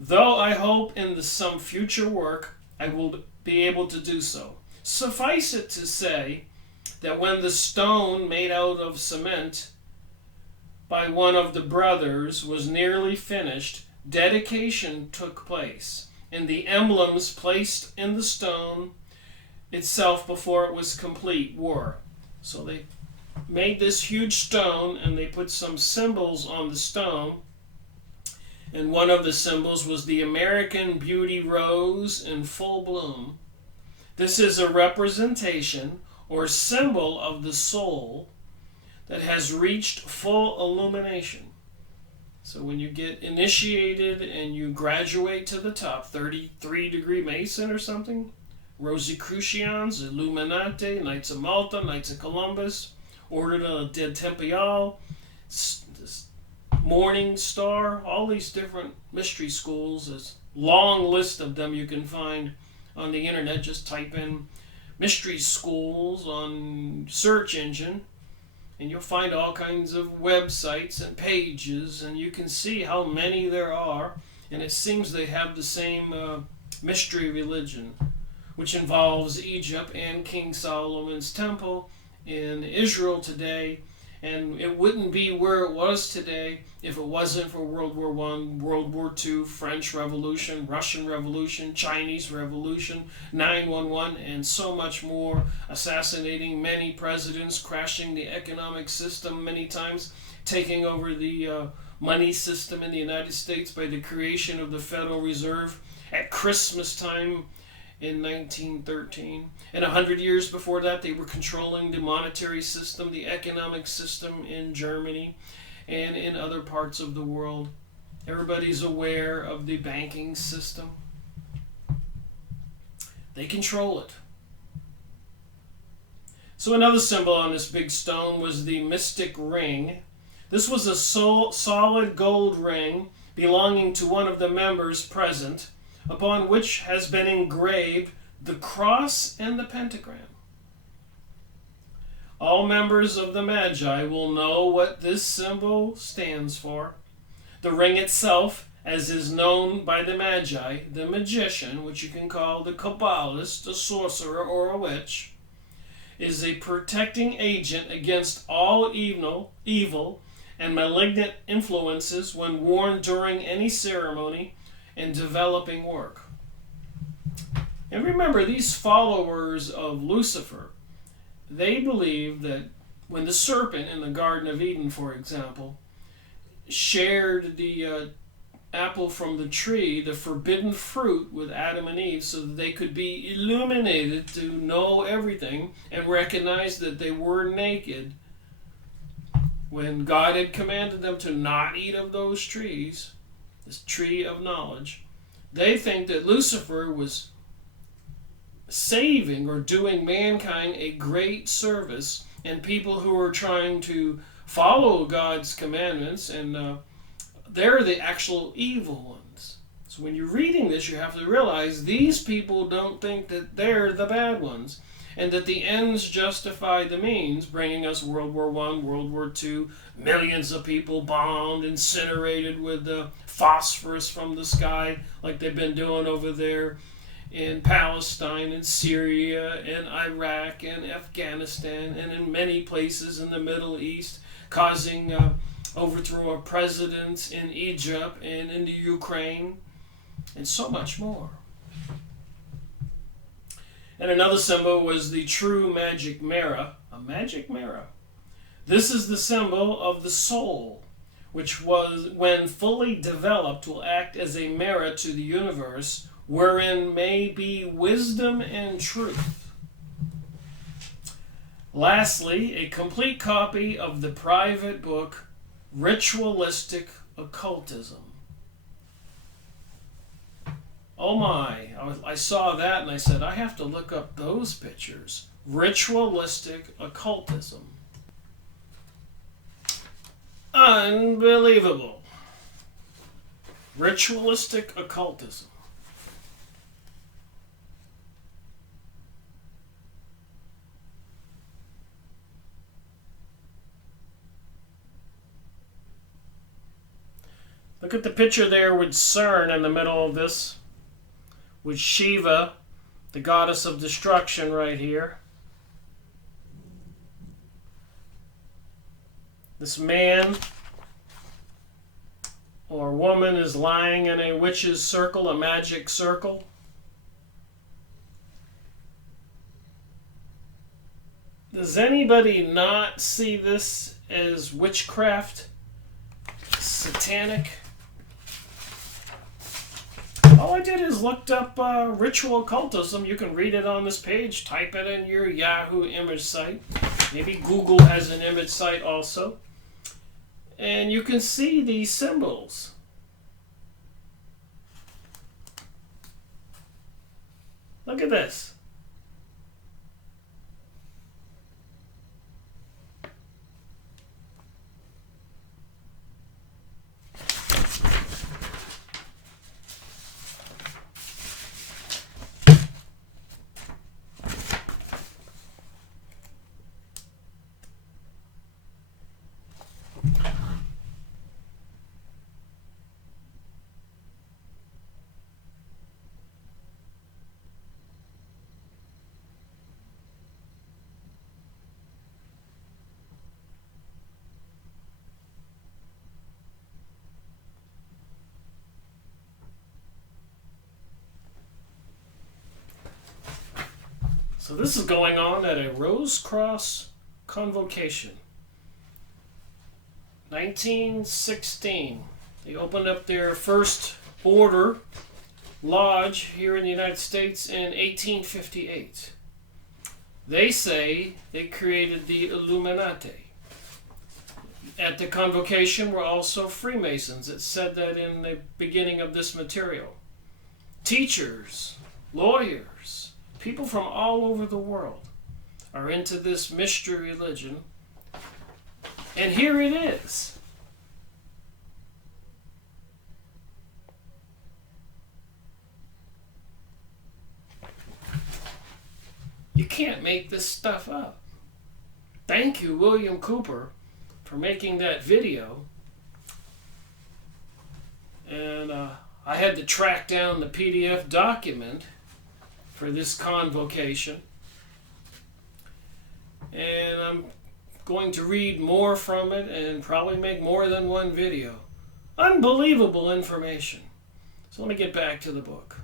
Though I hope in some future work I will be able to do so. Suffice it to say that when the stone made out of cement by one of the brothers was nearly finished, dedication took place, and the emblems placed in the stone itself before it was complete were. So they made this huge stone, and they put some symbols on the stone. And one of the symbols was the American Beauty Rose in full bloom. This is a representation or symbol of the soul that has reached full illumination. So when you get initiated and you graduate to the top, 33-degree Mason or something, Rosicrucians, Illuminati, Knights of Malta, Knights of Columbus, Order de Temple, Morning Star, all these different mystery schools. There's a long list of them you can find on the internet. Just type in mystery schools on search engine, and you'll find all kinds of websites and pages, and you can see how many there are. And it seems they have the same mystery religion, which involves Egypt and King Solomon's temple in Israel today. And it wouldn't be where it was today if it wasn't for World War I, World War II, French Revolution, Russian Revolution, Chinese Revolution, 9/11, and so much more, assassinating many presidents, crashing the economic system many times, taking over the money system in the United States by the creation of the Federal Reserve at Christmas time in 1913. And 100 years before that, they were controlling the monetary system, the economic system in Germany and in other parts of the world. Everybody's aware of the banking system. They control it. So another symbol on this big stone was the mystic ring. This was a solid gold ring belonging to one of the members present, upon which has been engraved the cross and the pentagram. All members of the Magi will know what this symbol stands for. The ring itself, as is known by the Magi, the magician, which you can call the Kabbalist, a sorcerer, or a witch, is a protecting agent against all evil and malignant influences when worn during any ceremony and developing work. And remember, these followers of Lucifer, they believe that when the serpent in the Garden of Eden, for example, shared the apple from the tree, the forbidden fruit, with Adam and Eve so that they could be illuminated to know everything and recognize that they were naked, when God had commanded them to not eat of those trees, this tree of knowledge, they think that Lucifer was saving or doing mankind a great service, and people who are trying to follow God's commandments, and they're the actual evil ones. So when you're reading this, you have to realize these people don't think that they're the bad ones, and that the ends justify the means, bringing us World War I, World War II, millions of people bombed, incinerated with phosphorus from the sky, like they've been doing over there in Palestine and Syria and Iraq and Afghanistan and in many places in the Middle East, causing overthrow of presidents in Egypt and in the Ukraine, and so much more. And another symbol was the true magic mirror, a magic mirror. This is the symbol of the soul, which was, when fully developed, will act as a mirror to the universe, wherein may be wisdom and truth. Lastly, a complete copy of the private book, Ritualistic Occultism. Oh my, I saw that and I said, I have to look up those pictures. Ritualistic occultism. Unbelievable. Ritualistic occultism. Look at the picture there with CERN in the middle of this, with Shiva, the goddess of destruction, right here. This man or woman is lying in a witch's circle, a magic circle. Does anybody not see this as witchcraft? Satanic? All I did is looked up ritual occultism. You can read it on this page. Type it in your Yahoo image site. Maybe Google has an image site also. And you can see these symbols. Look at this. So this is going on at a Rose Cross convocation. 1916. They opened up their first order lodge here in the United States in 1858. They say they created the Illuminati. At the convocation were also Freemasons. It said that in the beginning of this material. Teachers, lawyers, people from all over the world are into this mystery religion. And here it is. You can't make this stuff up. Thank you, William Cooper, for making that video. And I had to track down the PDF document for this convocation. And I'm going to read more from it and probably make more than one video. Unbelievable information. So let me get back to the book.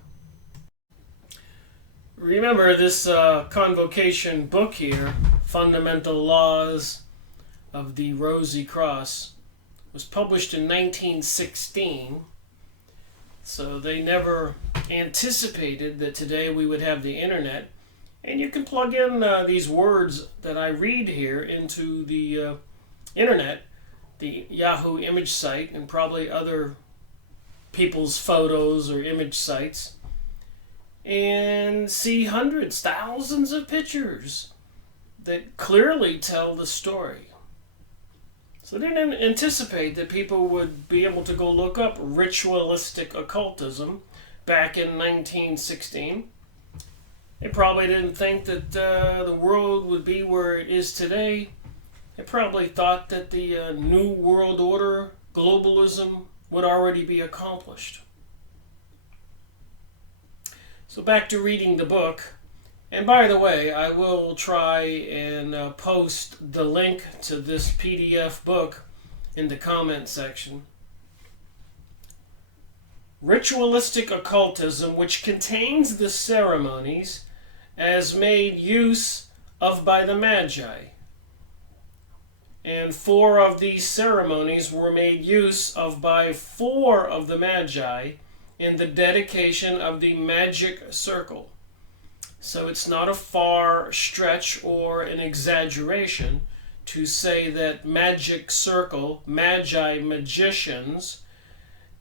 Remember this convocation book here, Fundamental Laws of the Rosy Cross, was published in 1916. So they never anticipated that today we would have the internet. And you can plug in these words that I read here into the internet, the Yahoo image site, and probably other people's photos or image sites, and see hundreds, thousands of pictures that clearly tell the story. So they didn't anticipate that people would be able to go look up ritualistic occultism back in 1916. They probably didn't think that the world would be where it is today. They probably thought that the New World Order, globalism, would already be accomplished. So back to reading the book. And by the way, I will try and post the link to this PDF book in the comment section. Ritualistic occultism, which contains the ceremonies as made use of by the Magi. And 4 of these ceremonies were made use of by 4 of the Magi in the dedication of the magic circle. So it's not a far stretch or an exaggeration to say that magic circle, Magi, magicians,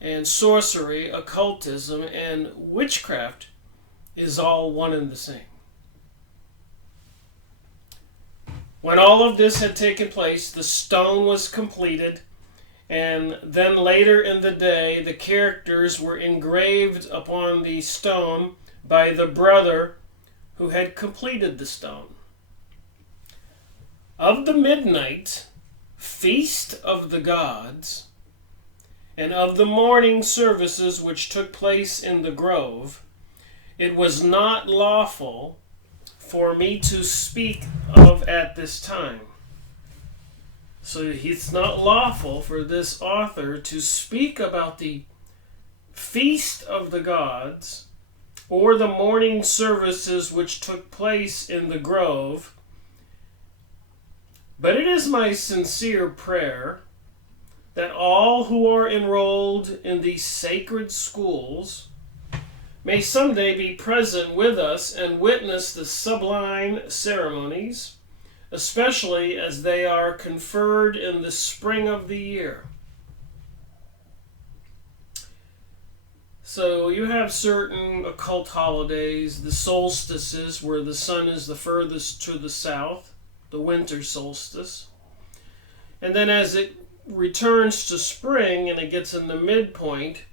and sorcery, occultism, and witchcraft is all one and the same. When all of this had taken place, the stone was completed, and then later in the day, the characters were engraved upon the stone by the brother who had completed the stone. Of the midnight feast of the gods, and of the morning services which took place in the grove, it was not lawful for me to speak of at this time. So it's not lawful for this author to speak about the feast of the gods or the morning services which took place in the grove. But it is my sincere prayer that all who are enrolled in these sacred schools may someday be present with us and witness the sublime ceremonies, especially as they are conferred in the spring of the year. So you have certain occult holidays, the solstices, where the sun is the furthest to the south, the winter solstice. And then as it returns to spring and it gets in the midpoint,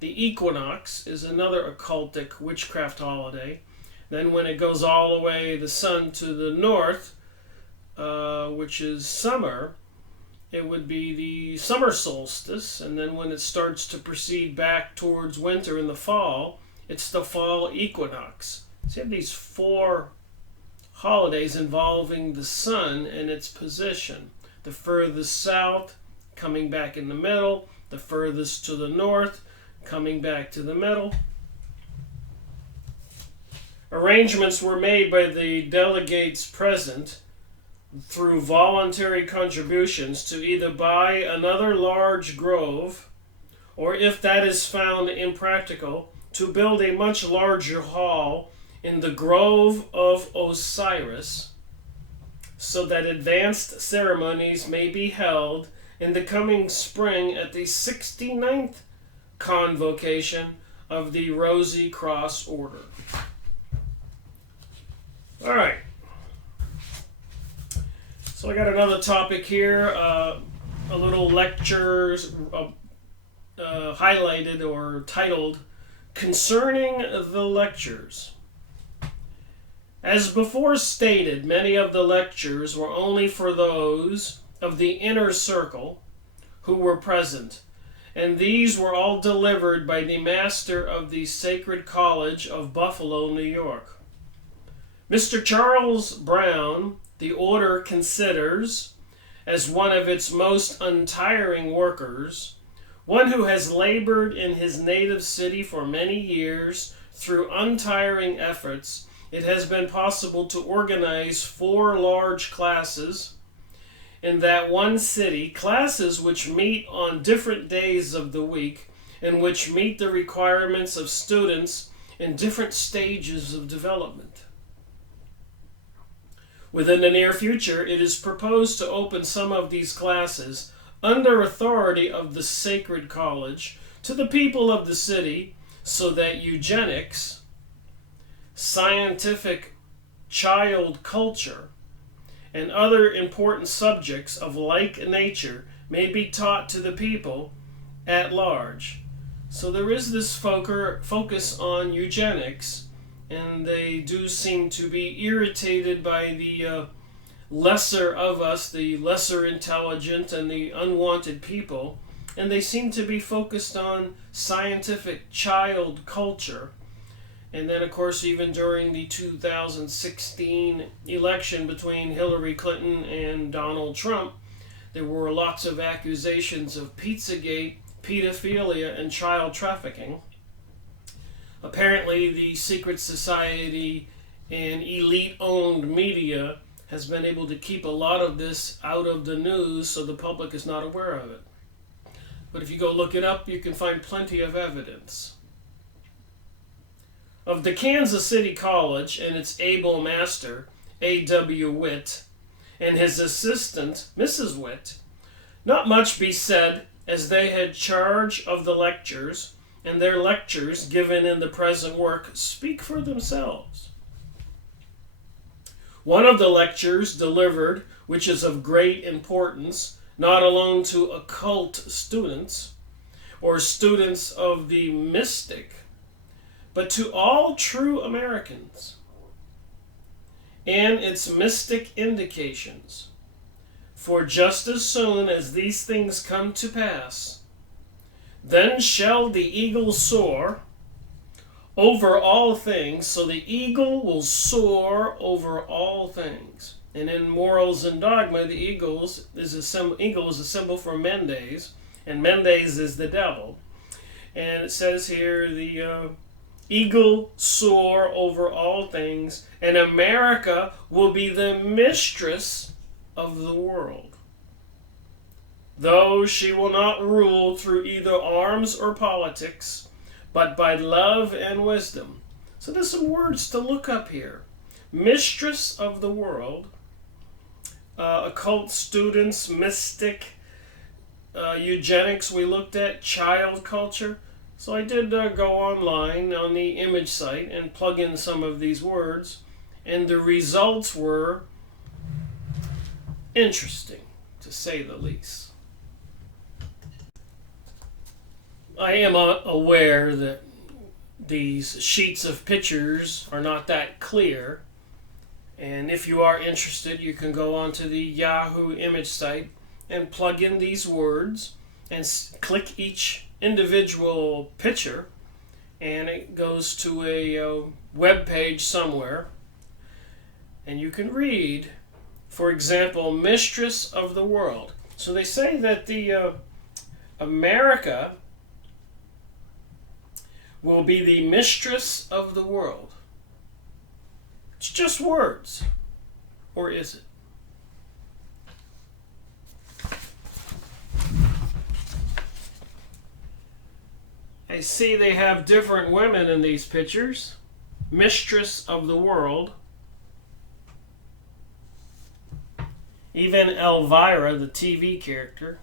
the equinox is another occultic witchcraft holiday. Then when it goes all the way, the sun to the north, which is summer, it would be the summer solstice. And then when it starts to proceed back towards winter in the fall, it's the fall equinox. So you have these 4 holidays involving the sun and its position. The furthest south coming back in the middle, the furthest to the north coming back to the middle. Arrangements were made by the delegates present through voluntary contributions to either buy another large grove, or if that is found impractical, to build a much larger hall in the grove of Osiris, so that advanced ceremonies may be held in the coming spring at the 69th convocation of the Rosy Cross Order. All right. So I got another topic here, a little lecture highlighted or titled, Concerning the Lectures. As before stated, many of the lectures were only for those of the inner circle who were present, and these were all delivered by the master of the Sacred College of Buffalo, New York. Mr. Charles Brown, the order considers as one of its most untiring workers, one who has labored in his native city for many years through untiring efforts. It has been possible to organize 4 large classes in that one city, classes which meet on different days of the week and which meet the requirements of students in different stages of development. Within the near future, it is proposed to open some of these classes under authority of the Sacred College to the people of the city, so that eugenics, scientific child culture, and other important subjects of like nature may be taught to the people at large. So there is this focus on eugenics, and they do seem to be irritated by the lesser of us, the lesser intelligent and the unwanted people, and they seem to be focused on scientific child culture. And then, of course, even during the 2016 election between Hillary Clinton and Donald Trump, there were lots of accusations of Pizzagate, pedophilia, and child trafficking. Apparently, the secret society and elite-owned media has been able to keep a lot of this out of the news, so the public is not aware of it. But if you go look it up, you can find plenty of evidence. Of the Kansas City College and its able master, A.W. Witt, and his assistant, Mrs. Witt, not much be said as they had charge of the lectures, and their lectures given in the present work speak for themselves. One of the lectures delivered, which is of great importance, not alone to occult students, or students of the mystic, but to all true Americans, and its mystic indications. For just as soon as these things come to pass, then shall the eagle soar over all things. So the eagle will soar over all things. And in Morals and Dogma, the eagle is a symbol for Mendes, and Mendes is the devil. And it says here, the eagle soar over all things, and America will be the mistress of the world, though she will not rule through either arms or politics, but by love and wisdom. So there's some words to look up here. Mistress of the world, occult students, mystic, eugenics we looked at, child culture. So I did go online on the image site and plug in some of these words, and the results were interesting, to say the least. I am aware that these sheets of pictures are not that clear, and if you are interested, you can go onto the Yahoo image site and plug in these words and click each individual picture, and it goes to a web page somewhere, and you can read, for example, mistress of the world. So they say that the America will be the mistress of the world. It's just words, or is it? I see they have different women in these pictures. Mistress of the world. Even Elvira, the TV character.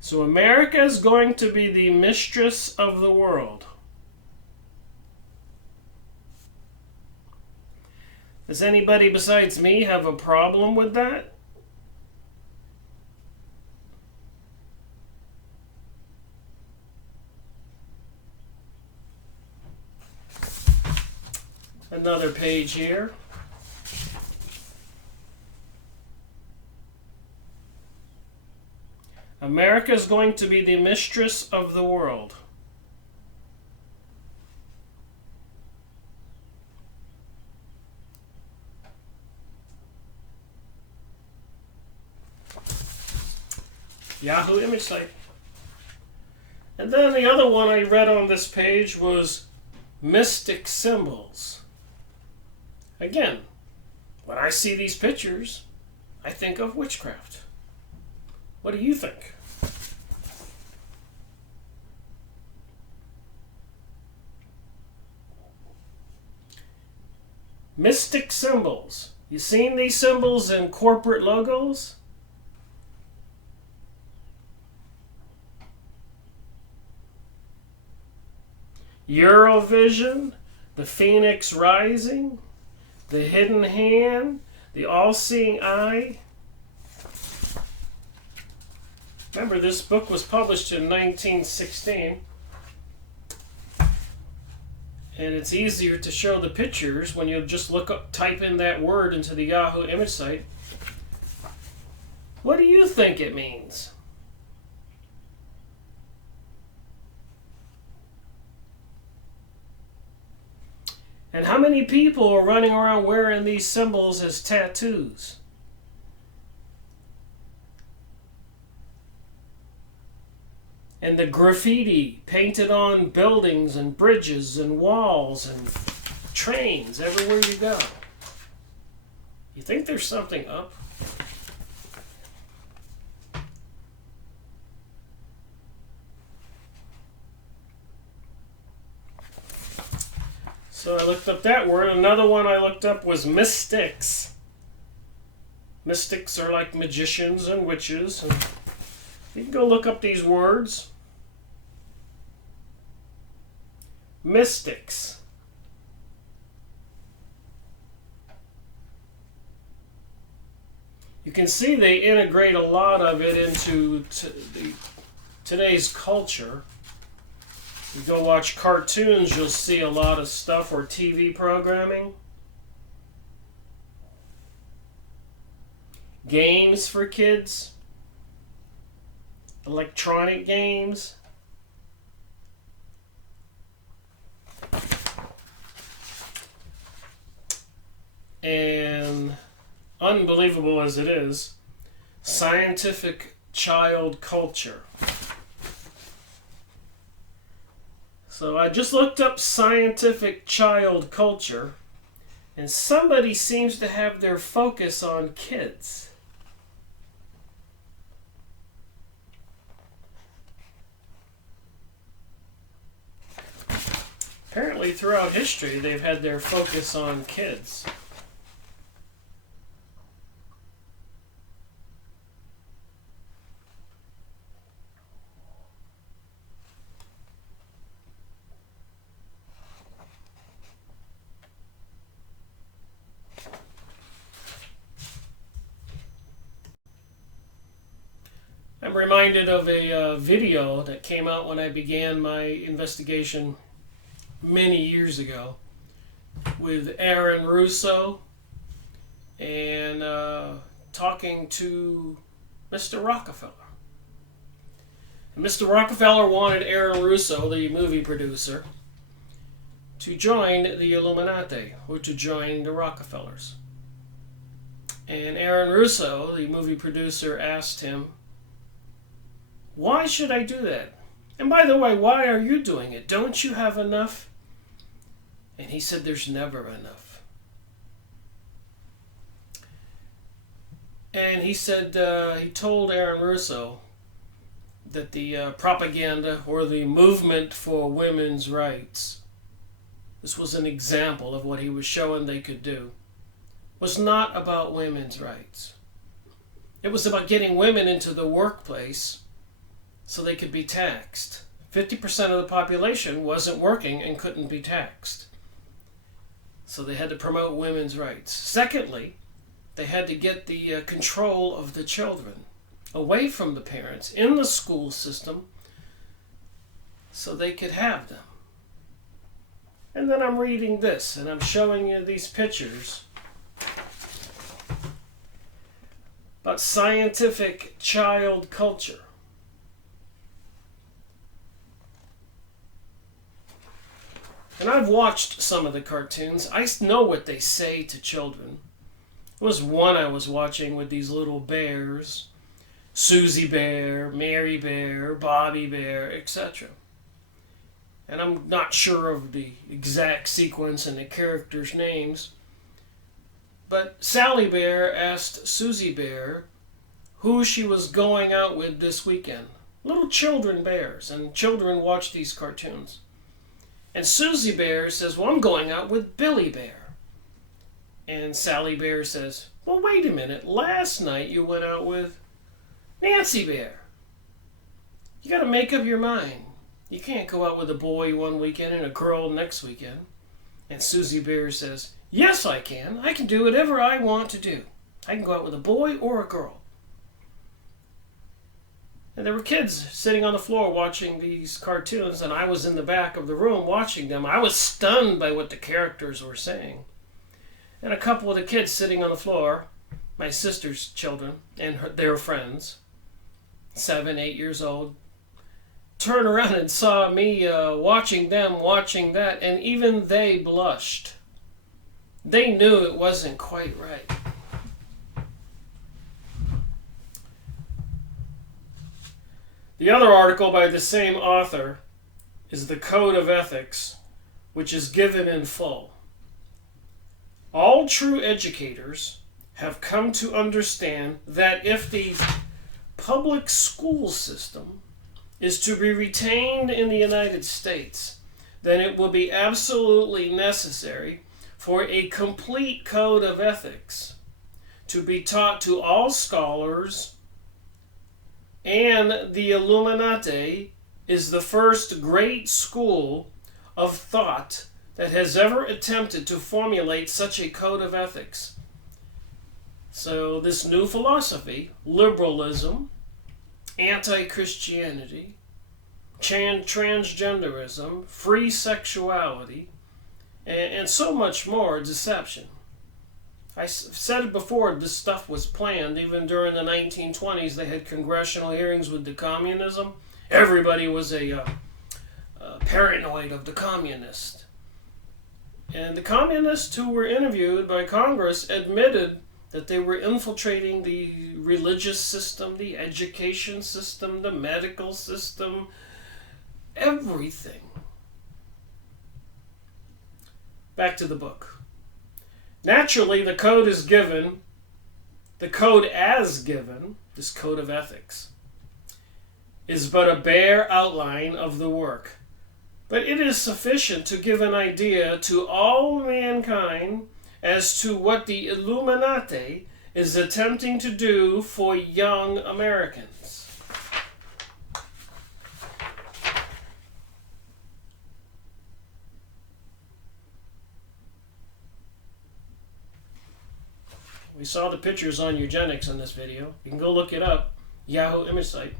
So America is going to be the mistress of the world. Does anybody besides me have a problem with that? Another page here. America is going to be the mistress of the world. Yahoo image site. And then the other one I read on this page was mystic symbols. Again, when I see these pictures, I think of witchcraft. What do you think? Mystic symbols. You seen these symbols in corporate logos? Eurovision, the Phoenix Rising, the Hidden Hand, the All-Seeing Eye. Remember, this book was published in 1916, and it's easier to show the pictures when you just type in that word into the Yahoo image site. What do you think it means? And how many people are running around wearing these symbols as tattoos? And the graffiti painted on buildings and bridges and walls and trains everywhere you go. You think there's something up? So I looked up that word. Another one I looked up was mystics. Mystics are like magicians and witches. And you can go look up these words. Mystics. You can see they integrate a lot of it into today's culture. You go watch cartoons, you'll see a lot of stuff, or TV programming. Games for kids. Electronic games. And unbelievable as it is, scientific child culture. So I just looked up scientific child culture, and somebody seems to have their focus on kids. Apparently throughout history they've had their focus on kids. I'm reminded of a video that came out when I began my investigation many years ago with Aaron Russo and talking to Mr. Rockefeller. And Mr. Rockefeller wanted Aaron Russo, the movie producer, to join the Illuminati, or to join the Rockefellers. And Aaron Russo, the movie producer, asked him, "Why should I do that? And by the way, why are you doing it? Don't you have enough?" And he said, "There's never enough." And he said, he told Aaron Russo that the propaganda or the movement for women's rights, this was an example of what he was showing they could do, was not about women's rights. It was about getting women into the workplace so they could be taxed. 50% of the population wasn't working and couldn't be taxed. So they had to promote women's rights. Secondly, they had to get the control of the children away from the parents in the school system so they could have them. And then I'm reading this, and I'm showing you these pictures about scientific child culture. And I've watched some of the cartoons. I know what they say to children. There was one I was watching with these little bears. Susie Bear, Mary Bear, Bobby Bear, etc. And I'm not sure of the exact sequence and the characters' names. But Sally Bear asked Susie Bear who she was going out with this weekend. Little children bears, and children watch these cartoons. And Susie Bear says, "Well, I'm going out with Billy Bear." And Sally Bear says, "Well, wait a minute. Last night you went out with Nancy Bear. You got to make up your mind. You can't go out with a boy one weekend and a girl next weekend." And Susie Bear says, "Yes, I can. I can do whatever I want to do. I can go out with a boy or a girl." And there were kids sitting on the floor watching these cartoons, and I was in the back of the room watching them. I was stunned by what the characters were saying. And a couple of the kids sitting on the floor, my sister's children and their friends, 7, 8 years old, turned around and saw me watching them, watching that, and even they blushed. They knew it wasn't quite right. The other article by the same author is the Code of Ethics, which is given in full. All true educators have come to understand that if the public school system is to be retained in the United States, then it will be absolutely necessary for a complete code of ethics to be taught to all scholars, and the Illuminati is the first great school of thought that has ever attempted to formulate such a code of ethics. So this new philosophy, liberalism, anti-Christianity, transgenderism, free sexuality, and so much more deception. I said it before, this stuff was planned. Even during the 1920s, they had congressional hearings with the communism. Everybody was a paranoid of the communist. And the communists who were interviewed by Congress admitted that they were infiltrating the religious system, the education system, the medical system, everything. Back to the book. Naturally, the code as given, this code of ethics, is but a bare outline of the work. But it is sufficient to give an idea to all mankind as to what the Illuminati is attempting to do for young Americans. We saw the pictures on eugenics in this video. You can go look it up. Yahoo image site.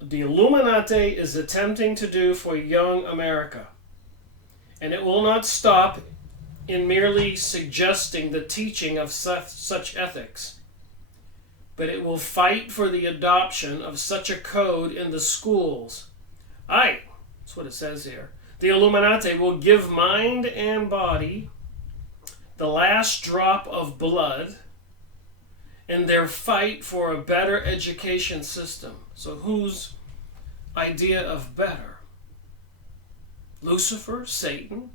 The Illuminati is attempting to do for young America. And it will not stop in merely suggesting the teaching of such ethics, but it will fight for the adoption of such a code in the schools. That's what it says here. The Illuminati will give mind and body the last drop of blood in their fight for a better education system. So whose idea of better? Lucifer, Satan,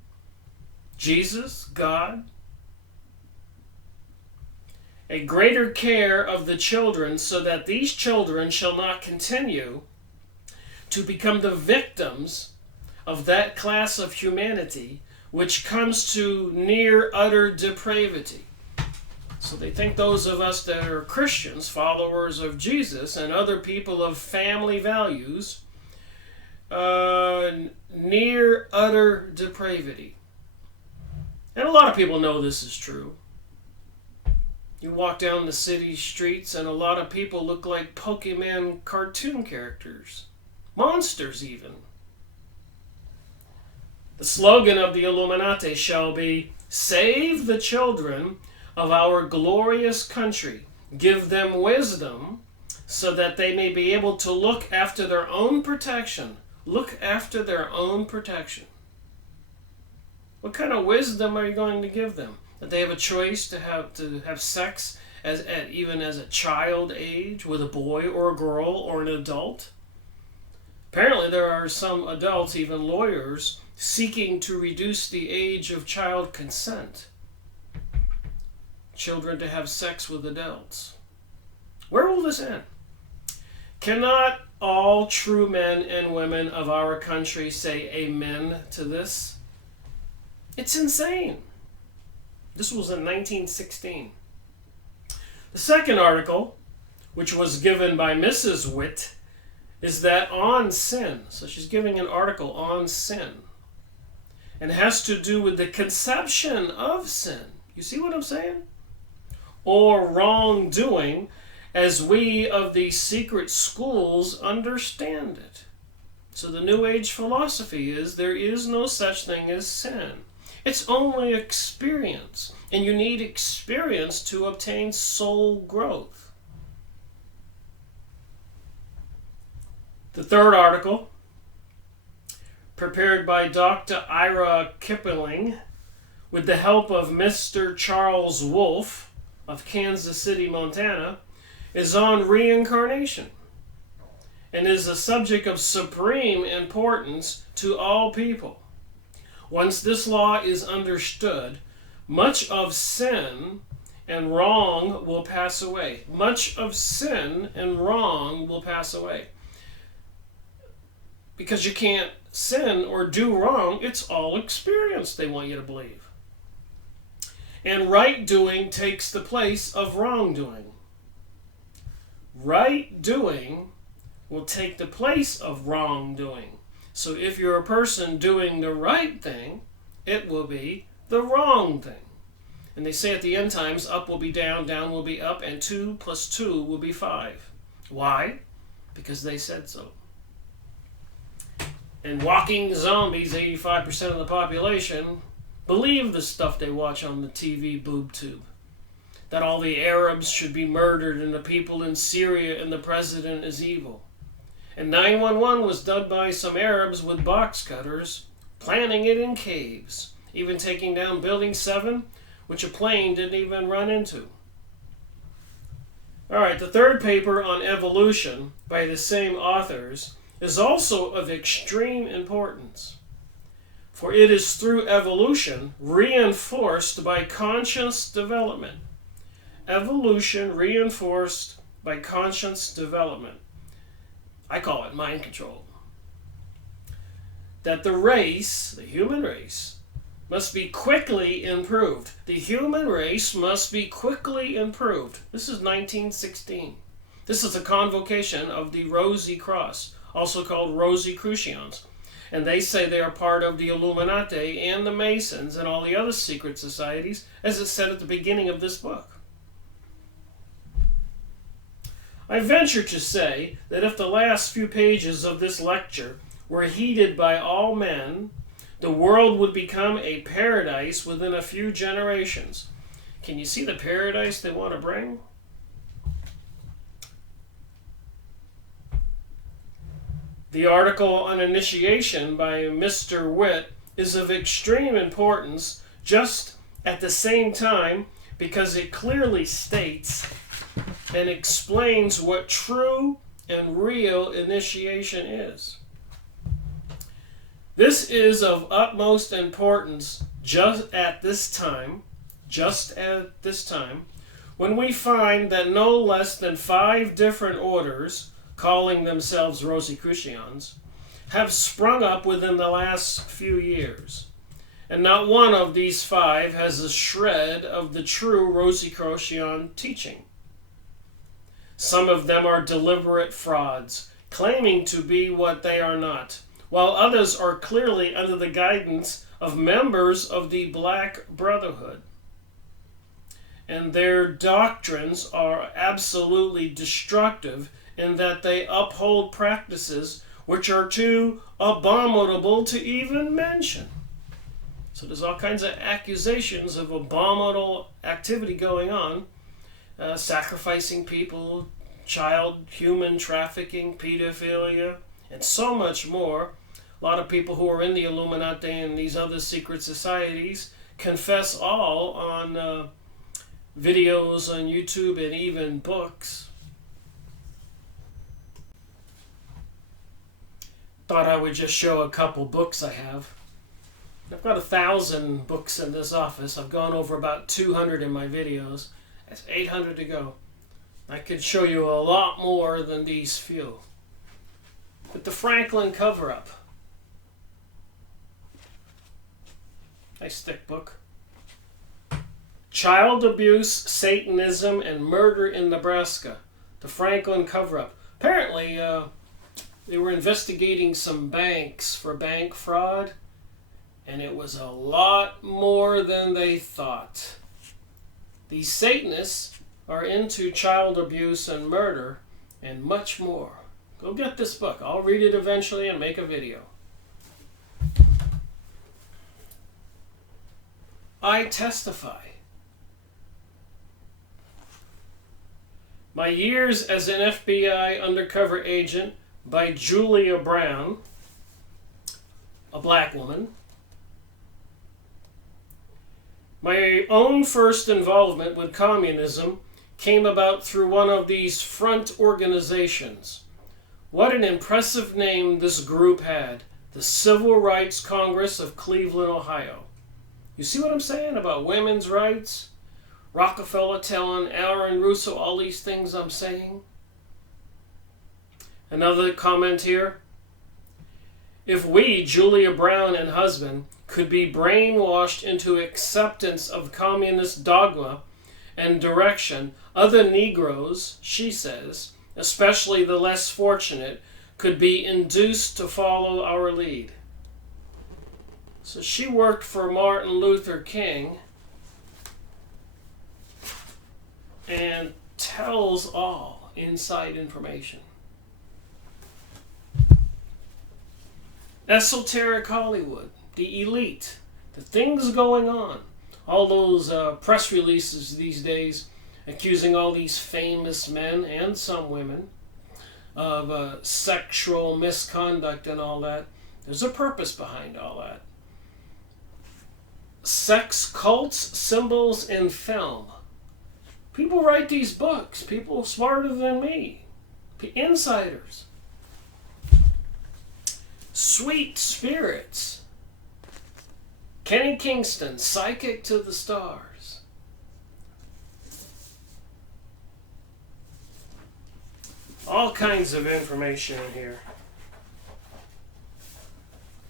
Jesus, God? A greater care of the children so that these children shall not continue to become the victims of that class of humanity which comes to near utter depravity. So they think those of us that are Christians, followers of Jesus, and other people of family values, near utter depravity. And a lot of people know this is true. You walk down the city streets and a lot of people look like Pokemon cartoon characters. Monsters even. The slogan of the Illuminati shall be, "Save the children of our glorious country. Give them wisdom so that they may be able to look after their own protection." Look after their own protection. What kind of wisdom are you going to give them? That they have a choice to have sex even as a child age with a boy or a girl or an adult? Apparently there are some adults, even lawyers, seeking to reduce the age of child consent. Children to have sex with adults. Where will this end? Cannot all true men and women of our country say amen to this? It's insane. This was in 1916. The second article, which was given by Mrs. Witt, is that on sin. So she's giving an article on sin. And it has to do with the conception of sin. You see what I'm saying? Or wrongdoing, as we of the secret schools understand it. So the New Age philosophy is there is no such thing as sin. It's only experience. And you need experience to obtain soul growth. The third article, prepared by Dr. Ira Kipling with the help of Mr. Charles Wolfe of Kansas City, Montana, is on reincarnation and is a subject of supreme importance to all people. Once this law is understood, much of sin and wrong will pass away. Much of sin and wrong will pass away. because you can't sin or do wrong. It's all experience, they want you to believe. And right doing takes the place of wrongdoing. Right doing will take the place of wrongdoing. So if you're a person doing the right thing, it will be the wrong thing. And they say at the end times, up will be down, down will be up, and 2 plus 2 will be 5. Why? Because they said so. And walking zombies, 85% of the population, believe the stuff they watch on the TV boob tube. That all the Arabs should be murdered and the people in Syria and the president is evil. And 911 was done by some Arabs with box cutters, planning it in caves, even taking down Building 7, which a plane didn't even run into. All right, the third paper on evolution by the same authors is also of extreme importance. For it is through evolution reinforced by conscious development. Evolution reinforced by conscious development. I call it mind control. That the race, the human race, must be quickly improved. The human race must be quickly improved. This is 1916. This is a convocation of the Rosy Cross, also called Rosicrucians. And they say they are part of the Illuminati and the Masons and all the other secret societies, as it said at the beginning of this book. I venture to say that if the last few pages of this lecture were heeded by all men, the world would become a paradise within a few generations. Can you see the paradise they want to bring? The article on initiation by Mr. Witt is of extreme importance just at the same time because it clearly states and explains what true and real initiation is. This is of utmost importance just at this time, when we find that no less than 5 different orders, calling themselves Rosicrucians, have sprung up within the last few years. And not one of these 5 has a shred of the true Rosicrucian teaching. Some of them are deliberate frauds, claiming to be what they are not, while others are clearly under the guidance of members of the Black Brotherhood. And their doctrines are absolutely destructive in that they uphold practices which are too abominable to even mention. So there's all kinds of accusations of abominable activity going on. Sacrificing people, human trafficking, pedophilia, and so much more. A lot of people who are in the Illuminati and these other secret societies confess all on videos on YouTube and even books. Thought I would just show a couple books I have. I've got 1,000 books in this office. I've gone over about 200 in my videos. That's 800 to go. I could show you a lot more than these few. But the Franklin cover-up. Nice thick book. Child Abuse, Satanism, and Murder in Nebraska. The Franklin cover-up. Apparently, they were investigating some banks for bank fraud, and it was a lot more than they thought. These Satanists are into child abuse and murder and much more. Go get this book. I'll read it eventually and make a video. I Testify. My Years as an FBI Undercover Agent by Julia Brown, a black woman. My own first involvement with communism came about through one of these front organizations. What an impressive name this group had, the Civil Rights Congress of Cleveland, Ohio. You see what I'm saying about women's rights? Rockefeller telling Aaron Russo all these things I'm saying? Another comment here. If we, Julia Brown and husband, could be brainwashed into acceptance of communist dogma and direction, other Negroes, she says, especially the less fortunate, could be induced to follow our lead. So she worked for Martin Luther King and tells all inside information. Esoteric Hollywood, the elite, the things going on, all those press releases these days accusing all these famous men and some women of sexual misconduct and all that. There's a purpose behind all that. Sex cults, symbols, and film. People write these books. People smarter than me. Insiders. Sweet spirits. Kenny Kingston, psychic to the stars. All kinds of information in here.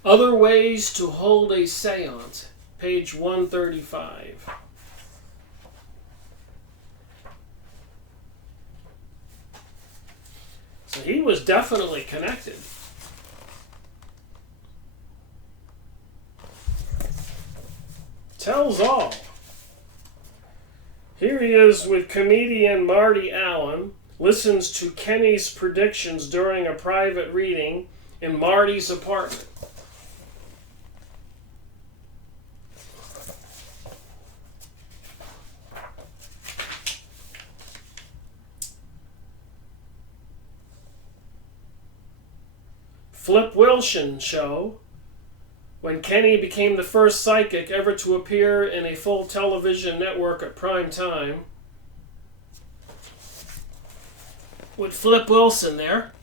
Other ways to hold a seance. Page 135. So he was definitely connected. Tells all. Here he is with comedian Marty Allen, listens to Kenny's predictions during a private reading in Marty's apartment. Flip Wilson show, when Kenny became the first psychic ever to appear in a full television network at prime time. With Flip Wilson there.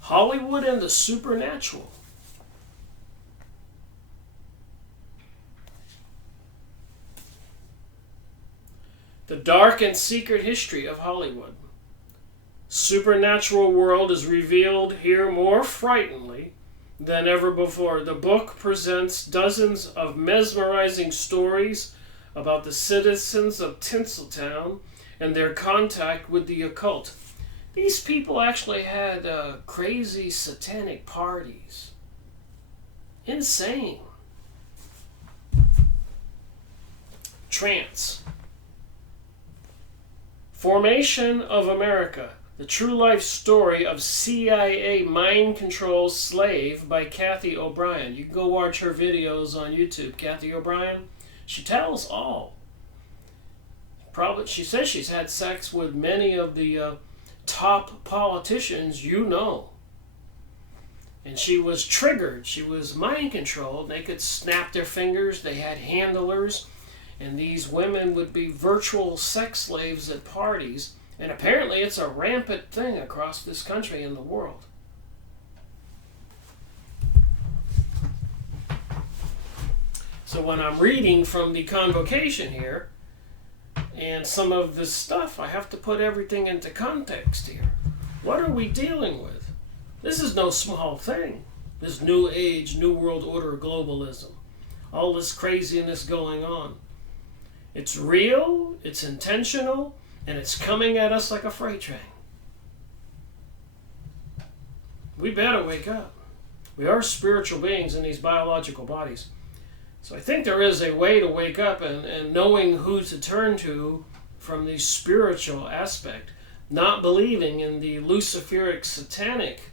Hollywood and the supernatural. The dark and secret history of Hollywood. Supernatural world is revealed here more frighteningly than ever before. The book presents dozens of mesmerizing stories about the citizens of Tinseltown and their contact with the occult. These people actually had crazy satanic parties. Insane. Trance. Formation of America, the true life story of CIA mind control slave by Kathy O'Brien. You can go watch her videos on YouTube. Kathy O'Brien, she tells all. Probably, she says she's had sex with many of the top politicians you know. And she was triggered. She was mind controlled. They could snap their fingers. They had handlers. And these women would be virtual sex slaves at parties. And apparently it's a rampant thing across this country and the world. So when I'm reading from the convocation here, and some of this stuff, I have to put everything into context here. What are we dealing with? This is no small thing. This new age, new world order globalism. All this craziness going on. It's real, it's intentional, and it's coming at us like a freight train. We better wake up. We are spiritual beings in these biological bodies. So I think there is a way to wake up and knowing who to turn to from the spiritual aspect, not believing in the Luciferic satanic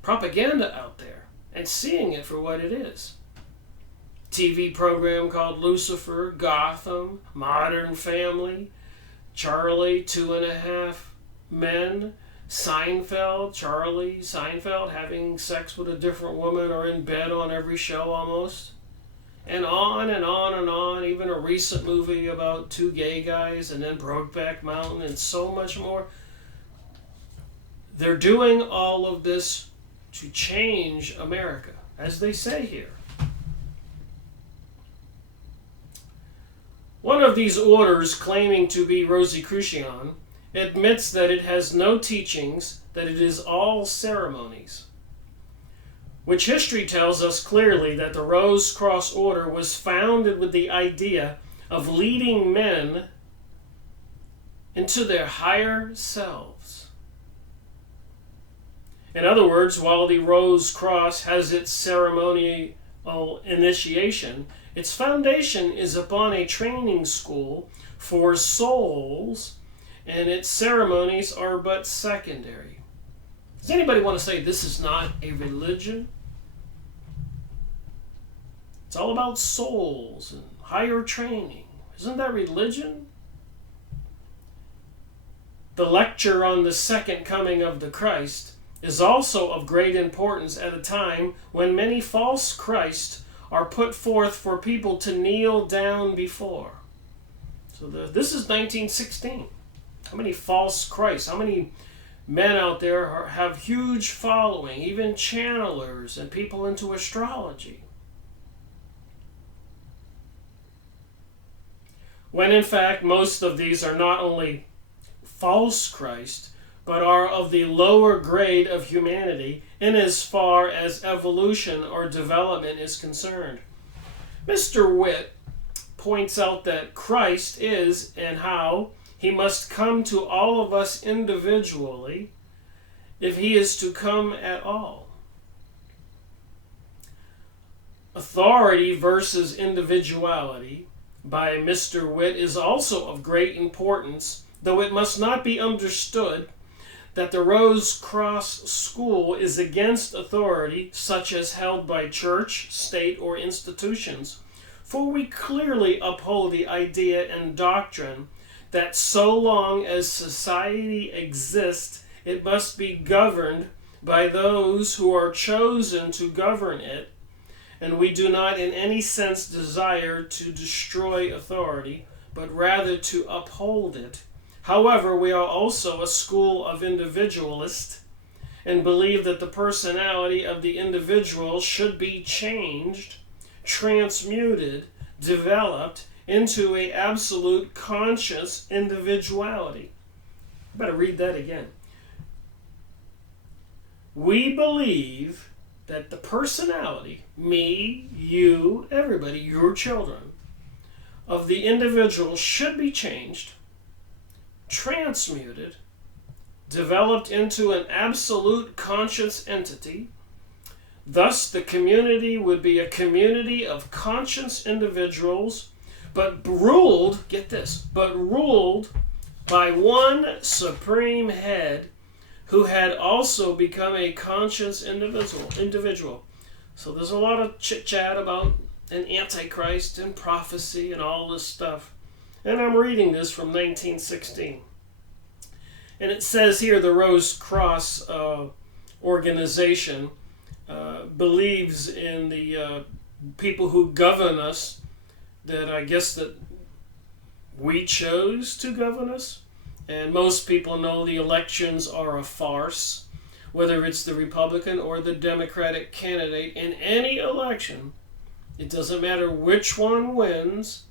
propaganda out there and seeing it for what it is. TV program called Lucifer, Gotham, Modern Family, Charlie, 2.5 Men, Seinfeld, Charlie, Seinfeld having sex with a different woman or in bed on every show almost. And on and on and on, even a recent movie about 2 gay guys, and then Brokeback Mountain, and so much more. They're doing all of this to change America, as they say here. One One of these orders, claiming to be Rosicrucian, admits that it has no teachings, that it is all ceremonies, which history tells us clearly that the Rose Cross Order was founded with the idea of leading men into their higher selves. In other words, while the Rose Cross has its ceremonial initiation, its foundation is upon a training school for souls, and its ceremonies are but secondary. Does anybody want to say this is not a religion? It's all about souls and higher training. Isn't that religion? The lecture on the second coming of the Christ is also of great importance at a time when many false Christs are put forth for people to kneel down before. So this is 1916. How many false Christs, how many men out there have huge following, even channelers and people into astrology? When in fact most of these are not only false Christ, but are of the lower grade of humanity in as far as evolution or development is concerned. Mr. Witt points out that Christ is and how he must come to all of us individually if he is to come at all. Authority versus individuality by Mr. Witt is also of great importance, though it must not be understood that the Rose Cross School is against authority such as held by church, state, or institutions, for we clearly uphold the idea and doctrine that so long as society exists, it must be governed by those who are chosen to govern it, and we do not in any sense desire to destroy authority, but rather to uphold it. However, we are also a school of individualists and believe that the personality of the individual should be changed, transmuted, developed into an absolute conscious individuality. I better read that again. We believe that the personality, me, you, everybody, your children, of the individual should be changed, transmuted, developed into an absolute conscious entity. Thus, the community would be a community of conscious individuals, but ruled, get this, but ruled by one supreme head who had also become a conscious individual. So there's a lot of chit-chat about an antichrist and prophecy and all this stuff. And I'm reading this from 1916. And it says here the Rose Cross organization believes in the people who govern us, that I guess that we chose to govern us. And most people know the elections are a farce. Whether it's the Republican or the Democratic candidate in any election, it doesn't matter which one wins.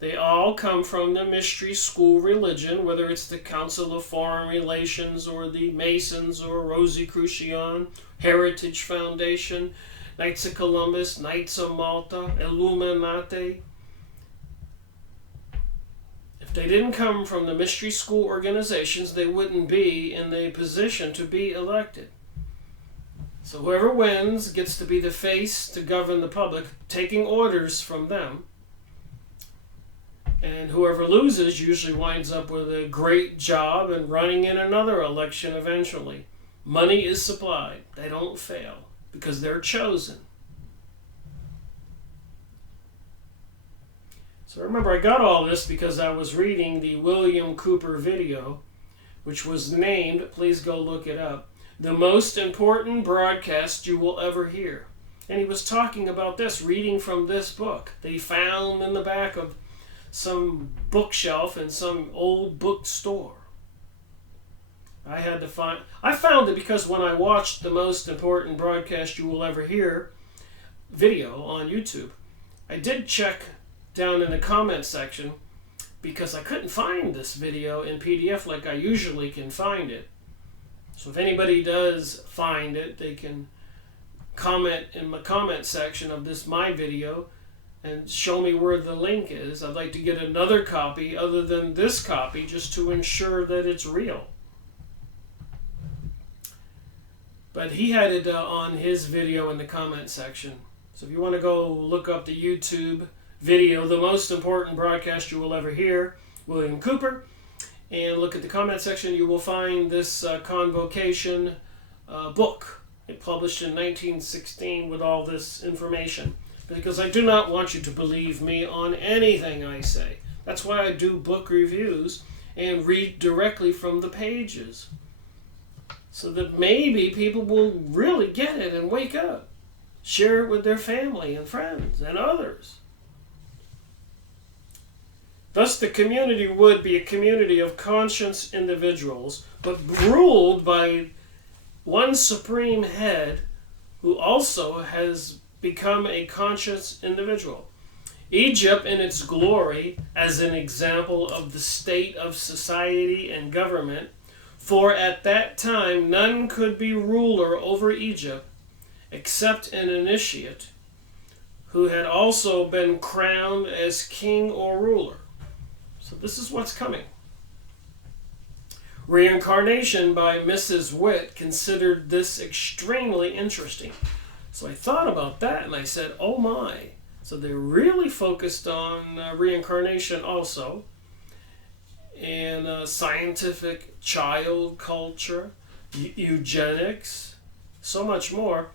They all come from the mystery school religion, whether it's the Council of Foreign Relations or the Masons or Rosicrucian, Heritage Foundation, Knights of Columbus, Knights of Malta, Illuminati. If they didn't come from the mystery school organizations, they wouldn't be in the position to be elected. So whoever wins gets to be the face to govern the public, taking orders from them. And whoever loses usually winds up with a great job and running in another election eventually. Money is supplied. They don't fail because they're chosen. So remember, I got all this because I was reading the William Cooper video, which was named, please go look it up, The Most Important Broadcast You Will Ever Hear. And he was talking about this, reading from this book. They found in the back of some bookshelf in some old bookstore. I found it because when I watched The Most Important Broadcast You Will Ever Hear video on YouTube, I did check down in the comment section because I couldn't find this video in PDF like I usually can find it. So if anybody does find it, they can comment in the comment section of my video and show me where the link is. I'd like to get another copy other than this copy just to ensure that it's real. But he had it on his video in the comment section. So if you want to go look up the YouTube video, The Most Important Broadcast You Will Ever Hear, William Cooper, and look at the comment section, you will find this Convocation book. It published in 1916 with all this information. Because I do not want you to believe me on anything I say. That's why I do book reviews and read directly from the pages. So that maybe people will really get it and wake up. Share it with their family and friends and others. Thus the community would be a community of conscious individuals, but ruled by one supreme head who also has become a conscious individual. Egypt in its glory as an example of the state of society and government, for at that time none could be ruler over Egypt except an initiate who had also been crowned as king or ruler. So this is what's coming. Reincarnation by Mrs. Witt considered this extremely interesting. So I thought about that and I said, oh my. So they really focused on reincarnation also. And scientific child culture, eugenics, so much more.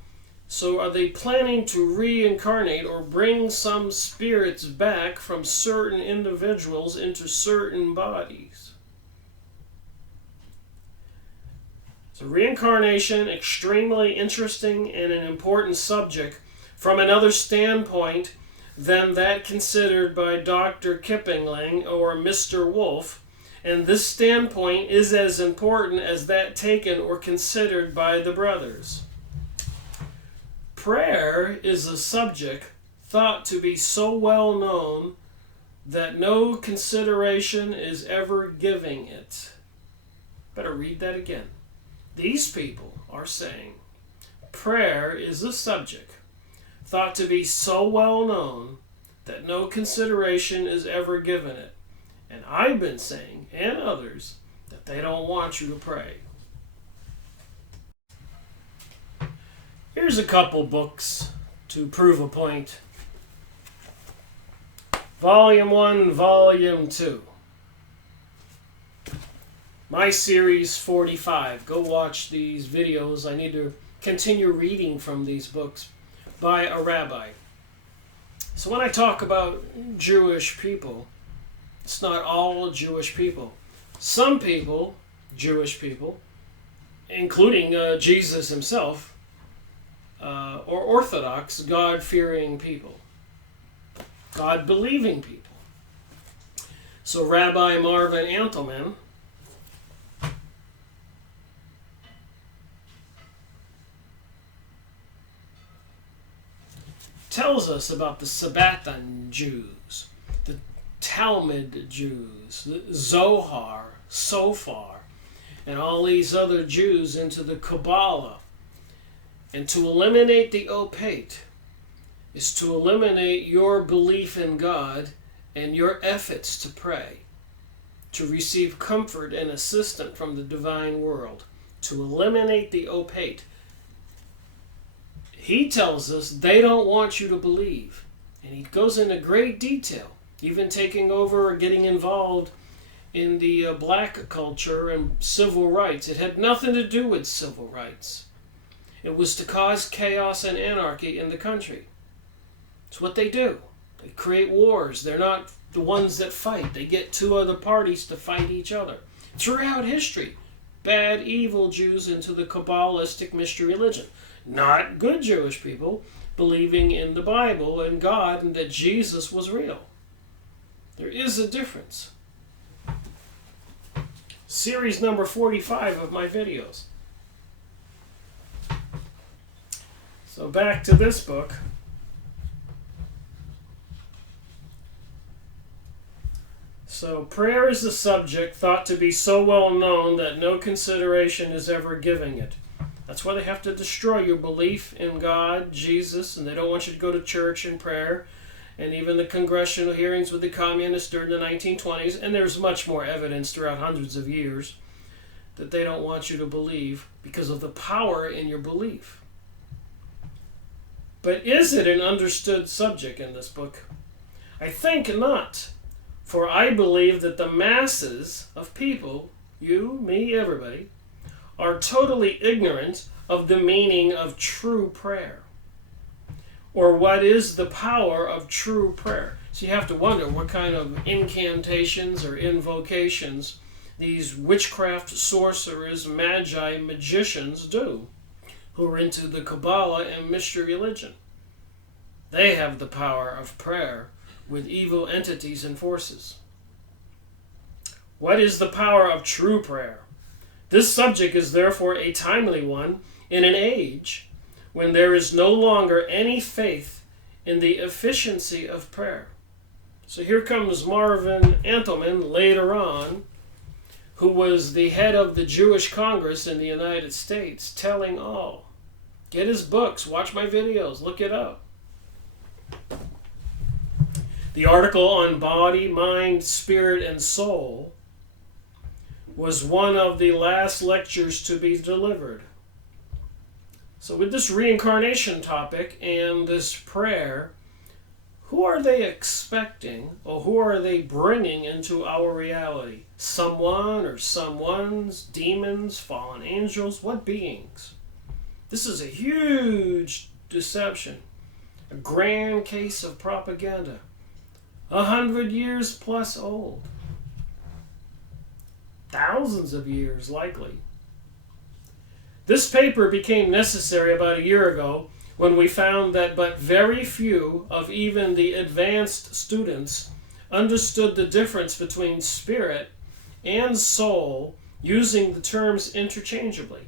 So are they planning to reincarnate or bring some spirits back from certain individuals into certain bodies? So reincarnation, extremely interesting and an important subject from another standpoint than that considered by Dr. Kippingling or Mr. Wolf. And this standpoint is as important as that taken or considered by the brothers. Prayer is a subject thought to be so well known that no consideration is ever giving it. Better read that again. These people are saying prayer is a subject thought to be so well known that no consideration is ever given it. And I've been saying, and others, that they don't want you to pray. Here's a couple books to prove a point. Volume 1, Volume 2. My Series 45. Go watch these videos. I need to continue reading from these books by a rabbi. So when I talk about Jewish people, it's not all Jewish people. Some people, Jewish people, including Jesus himself, or Orthodox, God-fearing people, God-believing people. So Rabbi Marvin Antelman tells us about the Sabbatan Jews, the Talmud Jews, the Zohar, Sophar, and all these other Jews into the Kabbalah. And to eliminate the opate is to eliminate your belief in God and your efforts to pray, to receive comfort and assistance from the divine world, to eliminate the opate. He tells us they don't want you to believe. And he goes into great detail, even taking over or getting involved in the black culture and civil rights. It had nothing to do with civil rights. It was to cause chaos and anarchy in the country. It's what they do. They create wars. They're not the ones that fight. They get two other parties to fight each other. Throughout history, bad, evil Jews into the Kabbalistic mystery religion. Not good Jewish people believing in the Bible and God and that Jesus was real. There is a difference. Series number 45 of my videos. So back to this book. So prayer is a subject thought to be so well known that no consideration is ever given it. That's why they have to destroy your belief in God, Jesus, and they don't want you to go to church and prayer. And even the congressional hearings with the communists during the 1920s, and there's much more evidence throughout hundreds of years that they don't want you to believe because of the power in your belief. But is it an understood subject in this book? I think not. For I believe that the masses of people, you, me, everybody, are totally ignorant of the meaning of true prayer. Or what is the power of true prayer? So you have to wonder what kind of incantations or invocations these witchcraft sorcerers, magi, magicians do, who are into the Kabbalah and mystery religion. They have the power of prayer with evil entities and forces. What is the power of true prayer? This subject is therefore a timely one in an age when there is no longer any faith in the efficiency of prayer. So here comes Marvin Antelman later on, who was the head of the Jewish Congress in the United States, telling all, get his books, watch my videos, look it up. The article on body, mind, spirit, and soul was one of the last lectures to be delivered. So with this reincarnation topic and this prayer, who are they expecting, or who are they bringing into our reality? Someone or someone's, demons, fallen angels, what beings? This is a huge deception, a grand case of propaganda, 100 years plus old, thousands of years likely. This paper became necessary about a year ago when we found that but very few of even the advanced students understood the difference between spirit and soul, using the terms interchangeably.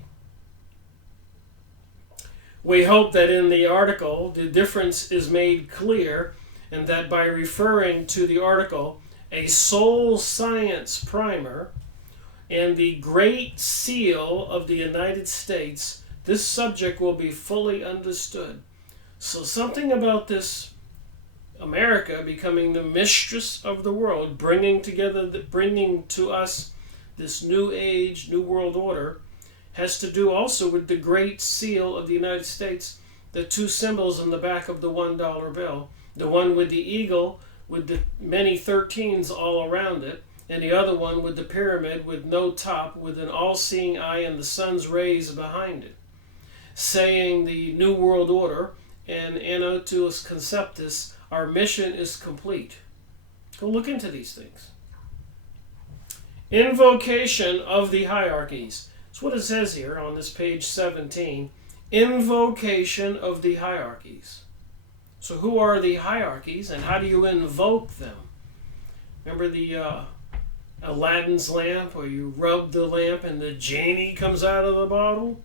We hope that in the article the difference is made clear, and that by referring to the article, A Soul Science Primer, and the Great Seal of the United States, this subject will be fully understood. So something about this America becoming the mistress of the world, bringing to us this new age, new world order, has to do also with the Great Seal of the United States, the two symbols on the back of the $1 bill, the one with the eagle with the many 13s all around it, and the other one with the pyramid with no top, with an all-seeing eye and the sun's rays behind it, saying the New World Order and Annotus Conceptus, our mission is complete. Go look into these things. Invocation of the hierarchies. That's what it says here on this page 17. Invocation of the hierarchies. So who are the hierarchies and how do you invoke them? Remember the Aladdin's lamp, where you rub the lamp and the genie comes out of the bottle?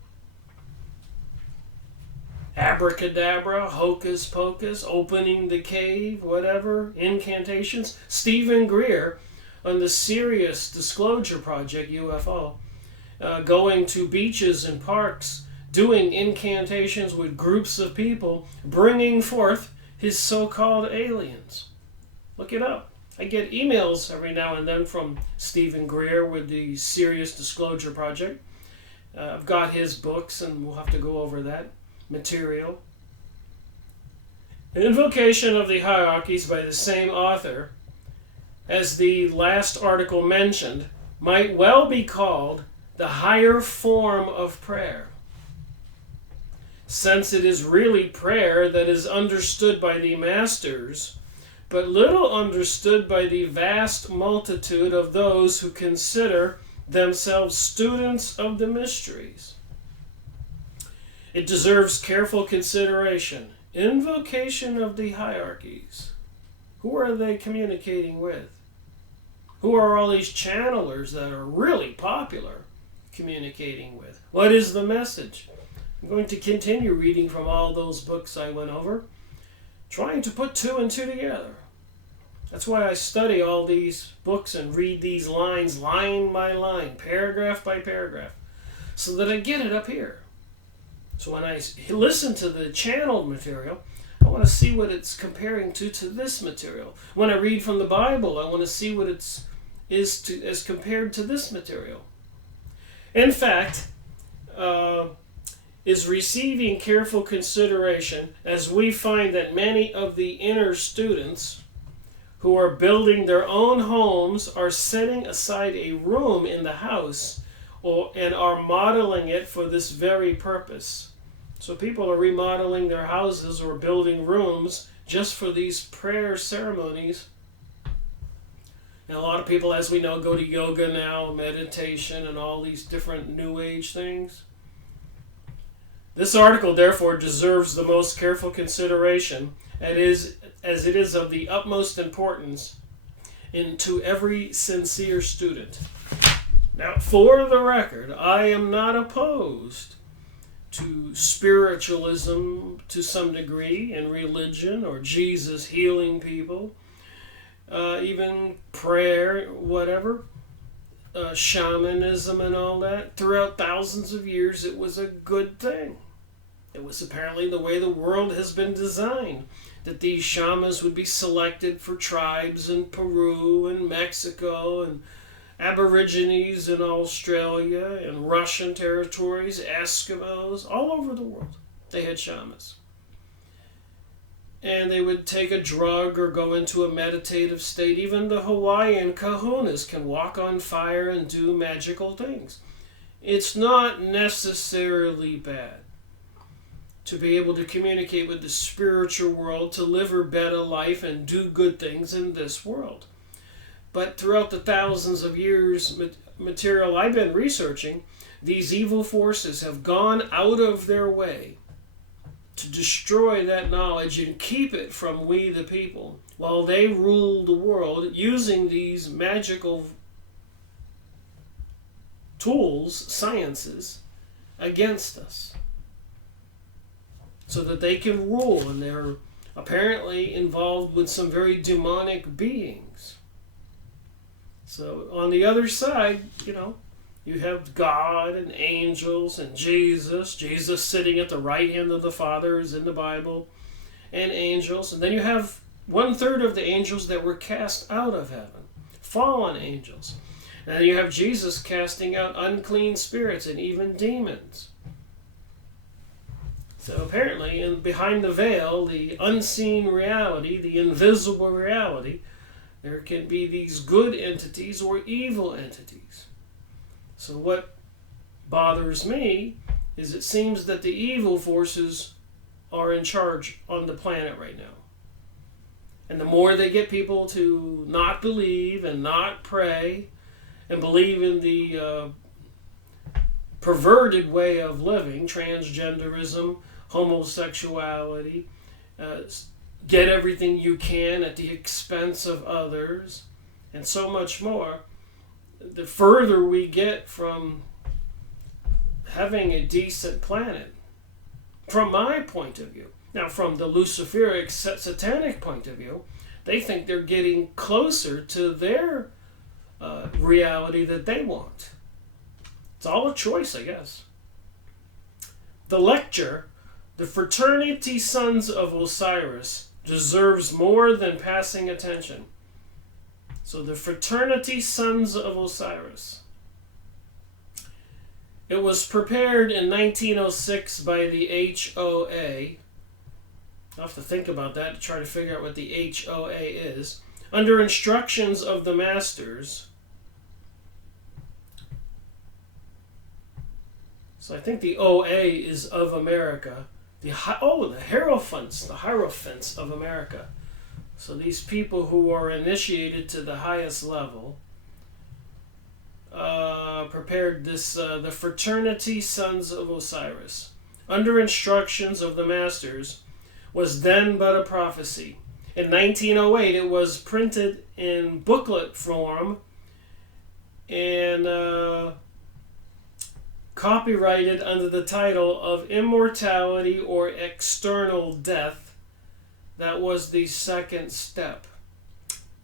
Abracadabra, hocus pocus, opening the cave, whatever, incantations. Stephen Greer on the Serious Disclosure Project, UFO, going to beaches and parks, doing incantations with groups of people, bringing forth his so-called aliens. Look it up. I get emails every now and then from Stephen Greer with the Serious Disclosure Project. I've got his books, and we'll have to go over that material. An invocation of the hierarchies by the same author as the last article mentioned might well be called the higher form of prayer, since it is really prayer that is understood by the masters, but little understood by the vast multitude of those who consider themselves students of the mysteries. It deserves careful consideration. Invocation of the hierarchies. Who are they communicating with? Who are all these channelers that are really popular communicating with? What is the message? I'm going to continue reading from all those books I went over, trying to put two and two together. That's why I study all these books and read these lines line by line, paragraph by paragraph, so that I get it up here. So when I listen to the channeled material, I want to see what it's comparing to this material. When I read from the Bible, I want to see what as compared to this material. In fact, is receiving careful consideration, as we find that many of the inner students who are building their own homes are setting aside a room in the house and are modeling it for this very purpose. So people are remodeling their houses or building rooms just for these prayer ceremonies. And a lot of people, as we know, go to yoga now, meditation, and all these different New Age things. This article, therefore, deserves the most careful consideration, as it is of the utmost importance to every sincere student. Now, for the record, I am not opposed to spiritualism to some degree in religion, or Jesus healing people, even prayer, whatever, shamanism and all that. Throughout thousands of years, it was a good thing. It was apparently the way the world has been designed, that these shamans would be selected for tribes in Peru and Mexico and Aborigines in Australia and Russian territories, Eskimos, all over the world. They had shamans. And they would take a drug or go into a meditative state. Even the Hawaiian kahunas can walk on fire and do magical things. It's not necessarily bad to be able to communicate with the spiritual world, to live a better life and do good things in this world. But throughout the thousands of years material I've been researching, these evil forces have gone out of their way to destroy that knowledge and keep it from we the people, while they rule the world using these magical tools, sciences, against us, so that they can rule. And they're apparently involved with some very demonic beings. So on the other side, you have God and angels and Jesus sitting at the right hand of the Father is in the Bible, and angels. And then you have 1/3 of the angels that were cast out of heaven, fallen angels. And then you have Jesus casting out unclean spirits and even demons. So apparently, behind the veil, the unseen reality, the invisible reality, there can be these good entities or evil entities. So what bothers me is it seems that the evil forces are in charge on the planet right now. And the more they get people to not believe and not pray and believe in the perverted way of living, transgenderism, homosexuality, get everything you can at the expense of others, and so much more, the further we get from having a decent planet, from my point of view. Now, from the Luciferic satanic point of view, they think they're getting closer to their reality that they want. It's all a choice, I guess. The lecture, "The Fraternity Sons of Osiris," deserves more than passing attention. So the Fraternity Sons of Osiris. It was prepared in 1906 by the HOA. I'll have to think about that to try to figure out what the HOA is. Under instructions of the masters. So I think the OA is of America. The Hierophants of America. So these people who are initiated to the highest level prepared this, the Fraternity Sons of Osiris. Under instructions of the masters, was then but a prophecy. In 1908, it was printed in booklet form and copyrighted under the title of Immortality or External Death. That was the second step.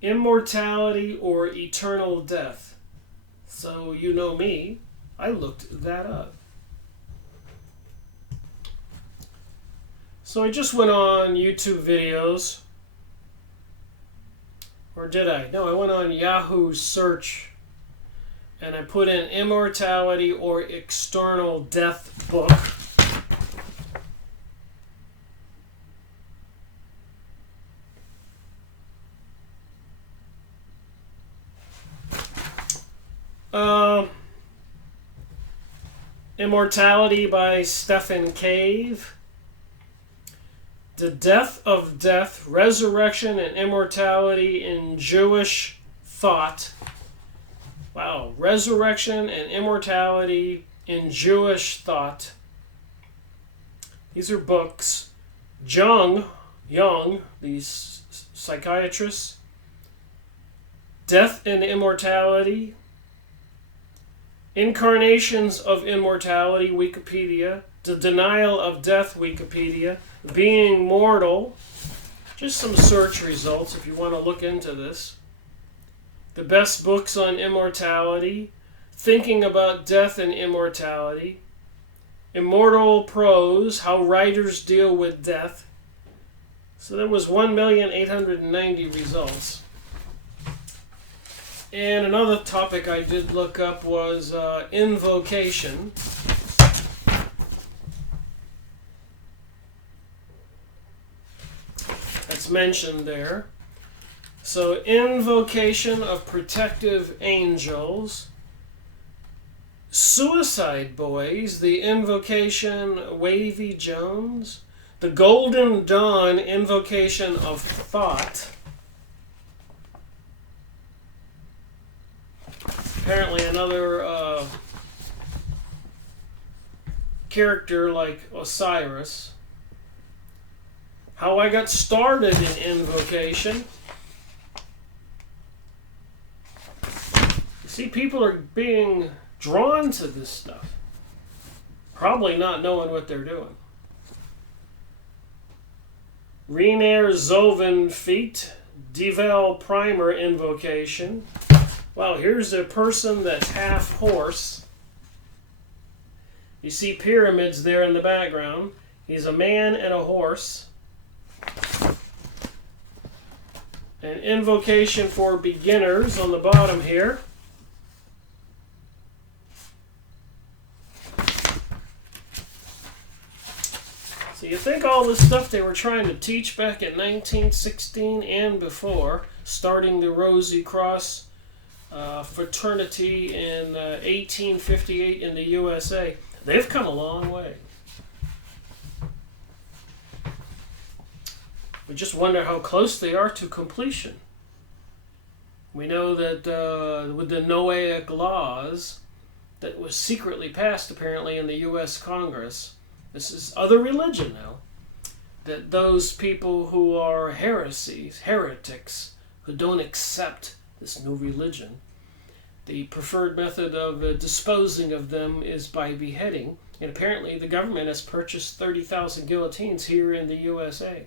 Immortality or eternal death. So you know me, I looked that up. So I just went on YouTube videos. Or did I? No, I went on Yahoo search and I put in immortality or external death book. Immortality by Stephen Cave. The Death of Death, Resurrection and Immortality in Jewish Thought. Wow, Resurrection and Immortality in Jewish Thought. These are books. Jung, the psychiatrist. Death and Immortality. Incarnations of Immortality, Wikipedia. The Denial of Death, Wikipedia. Being Mortal. Just some search results if you want to look into this. The Best Books on Immortality. Thinking About Death and Immortality. Immortal Prose, How Writers Deal with Death. So there was 1,890 results. And another topic I did look up was invocation. That's mentioned there. So invocation of protective angels. Suicide Boys, the invocation Wavy Jones. The Golden Dawn, invocation of thought. Apparently another character like Osiris. How I got started in invocation. You see, people are being drawn to this stuff, probably not knowing what they're doing. Renair Zoven Feet, Devel Primer invocation. Wow, here's a person that's half horse. You see pyramids there in the background. He's a man and a horse. An invocation for beginners on the bottom here. So you think all this stuff they were trying to teach back in 1916 and before, starting the Rosy Cross fraternity in 1858 in the USA, they've come a long way. We just wonder how close they are to completion. We know that with the Noahic laws that was secretly passed apparently in the U.S. Congress, this is other religion now, that those people who are heretics, who don't accept this new religion, the preferred method of disposing of them is by beheading. And apparently the government has purchased 30,000 guillotines here in the USA.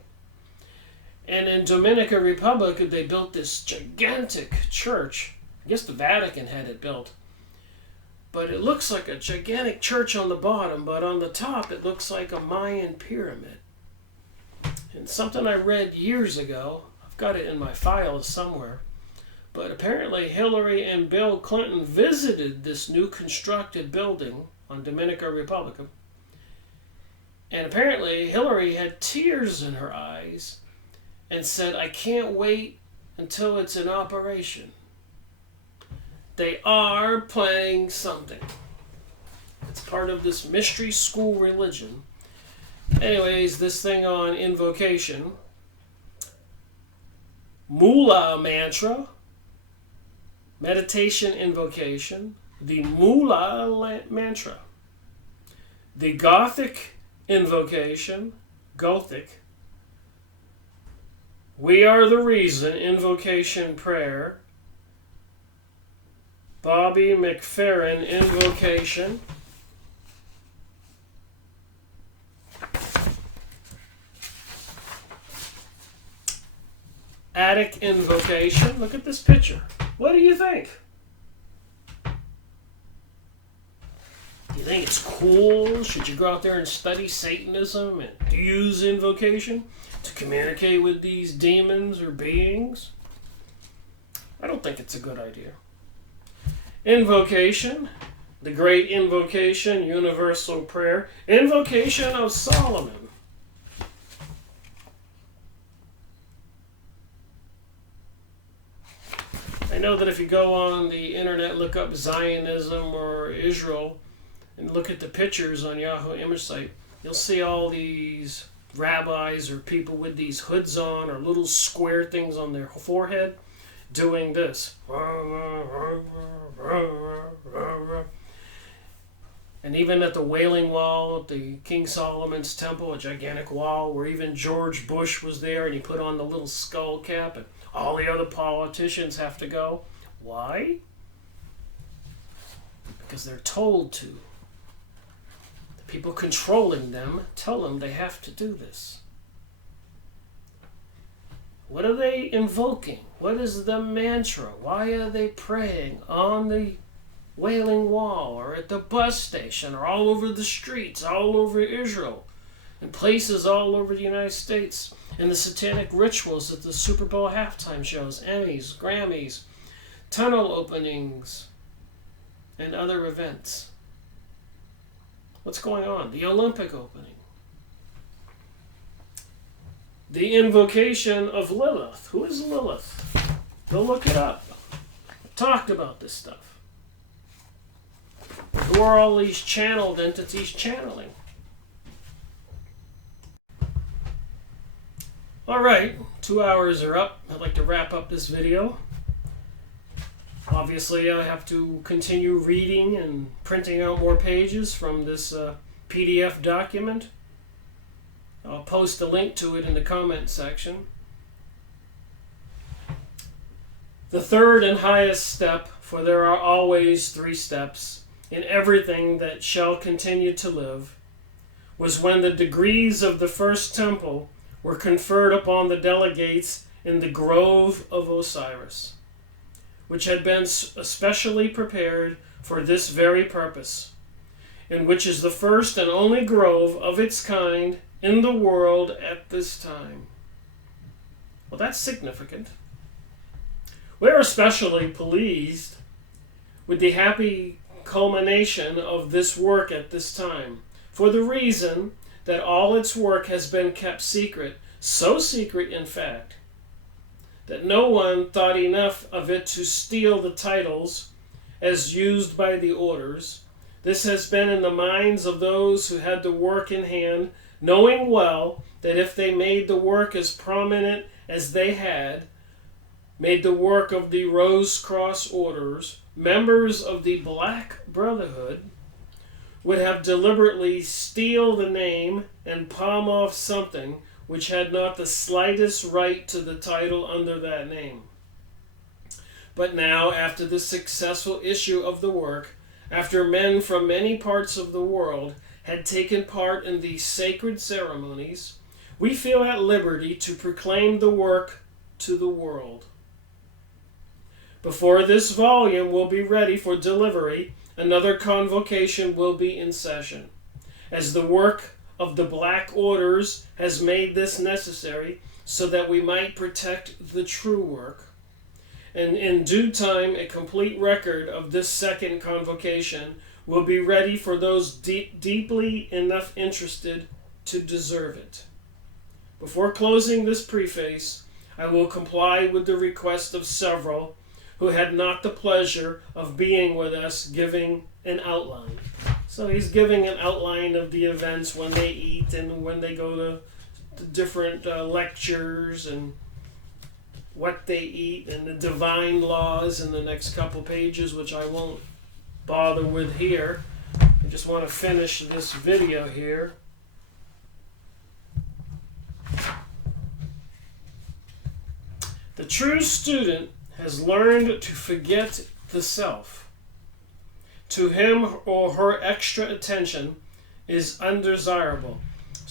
And in Dominican Republic, they built this gigantic church. I guess the Vatican had it built. But it looks like a gigantic church on the bottom, but on the top it looks like a Mayan pyramid. And something I read years ago, I've got it in my files somewhere, but apparently Hillary and Bill Clinton visited this new constructed building on Dominican Republic. And apparently Hillary had tears in her eyes and said, "I can't wait until it's in operation." They are playing something. It's part of this mystery school religion. Anyways, this thing on invocation. Mula mantra. Meditation invocation. The Mula mantra. The Gothic invocation. Gothic. We are the reason invocation prayer. Bobby McFerrin invocation. attic invocation. Look at this picture. What do you think? Do you think it's cool? Should you go out there and study Satanism and use invocation to communicate with these demons or beings? I don't think it's a good idea. Invocation, the great invocation, universal prayer, invocation of Solomon. I know that if you go on the internet, look up Zionism or Israel, and look at the pictures on Yahoo image site, you'll see all these rabbis or people with these hoods on or little square things on their forehead doing this. And even at the Wailing Wall at the King Solomon's Temple, a gigantic wall where even George Bush was there and he put on the little skull cap and all the other politicians have to go. Why? Because they're told to. The people controlling them tell them they have to do this. What are they invoking? What is the mantra? Why are they praying on the Wailing Wall or at the bus station or all over the streets, all over Israel, and places all over the United States, and the satanic rituals at the Super Bowl halftime shows, Emmys, Grammys, tunnel openings, and other events? What's going on? The Olympic opening. The invocation of Lilith. Who is Lilith? Go look it up. I've talked about this stuff. Who are all these channeled entities channeling? Alright, 2 hours are up. I'd like to wrap up this video. Obviously, I have to continue reading and printing out more pages from this PDF document. I'll post a link to it in the comment section. The third and highest step, for there are always 3 steps in everything that shall continue to live, was when the degrees of the first temple were conferred upon the delegates in the grove of Osiris, which had been especially prepared for this very purpose, and which is the first and only grove of its kind in the world at this time. Well, that's significant. We are especially pleased with the happy culmination of this work at this time, for the reason that all its work has been kept secret, so secret in fact, that no one thought enough of it to steal the titles as used by the orders. This has been in the minds of those who had the work in hand, knowing well that if they made the work as prominent as they had made the work of the Rose Cross orders, members of the Black Brotherhood would have deliberately steal the name and palm off something which had not the slightest right to the title under that name. But now, after the successful issue of the work, after men from many parts of the world had taken part in these sacred ceremonies, we feel at liberty to proclaim the work to the world. Before this volume will be ready for delivery, another convocation will be in session, as the work of the Black Orders has made this necessary so that we might protect the true work. And in due time, a complete record of this second convocation will be ready for those deeply enough interested to deserve it. Before closing this preface, I will comply with the request of several who had not the pleasure of being with us, giving an outline. So he's giving an outline of the events, when they eat and when they go to different lectures and what they eat and the divine laws in the next couple pages, which I won't bother with here. I just want to finish this video here. The true student has learned to forget the self. To him or her extra attention is undesirable.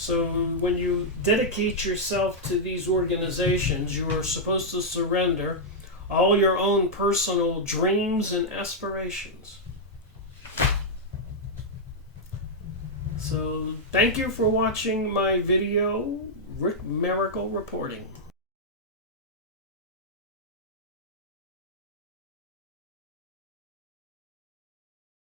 So when you dedicate yourself to these organizations, you are supposed to surrender all your own personal dreams and aspirations. So thank you for watching my video, Rick Miracle Reporting.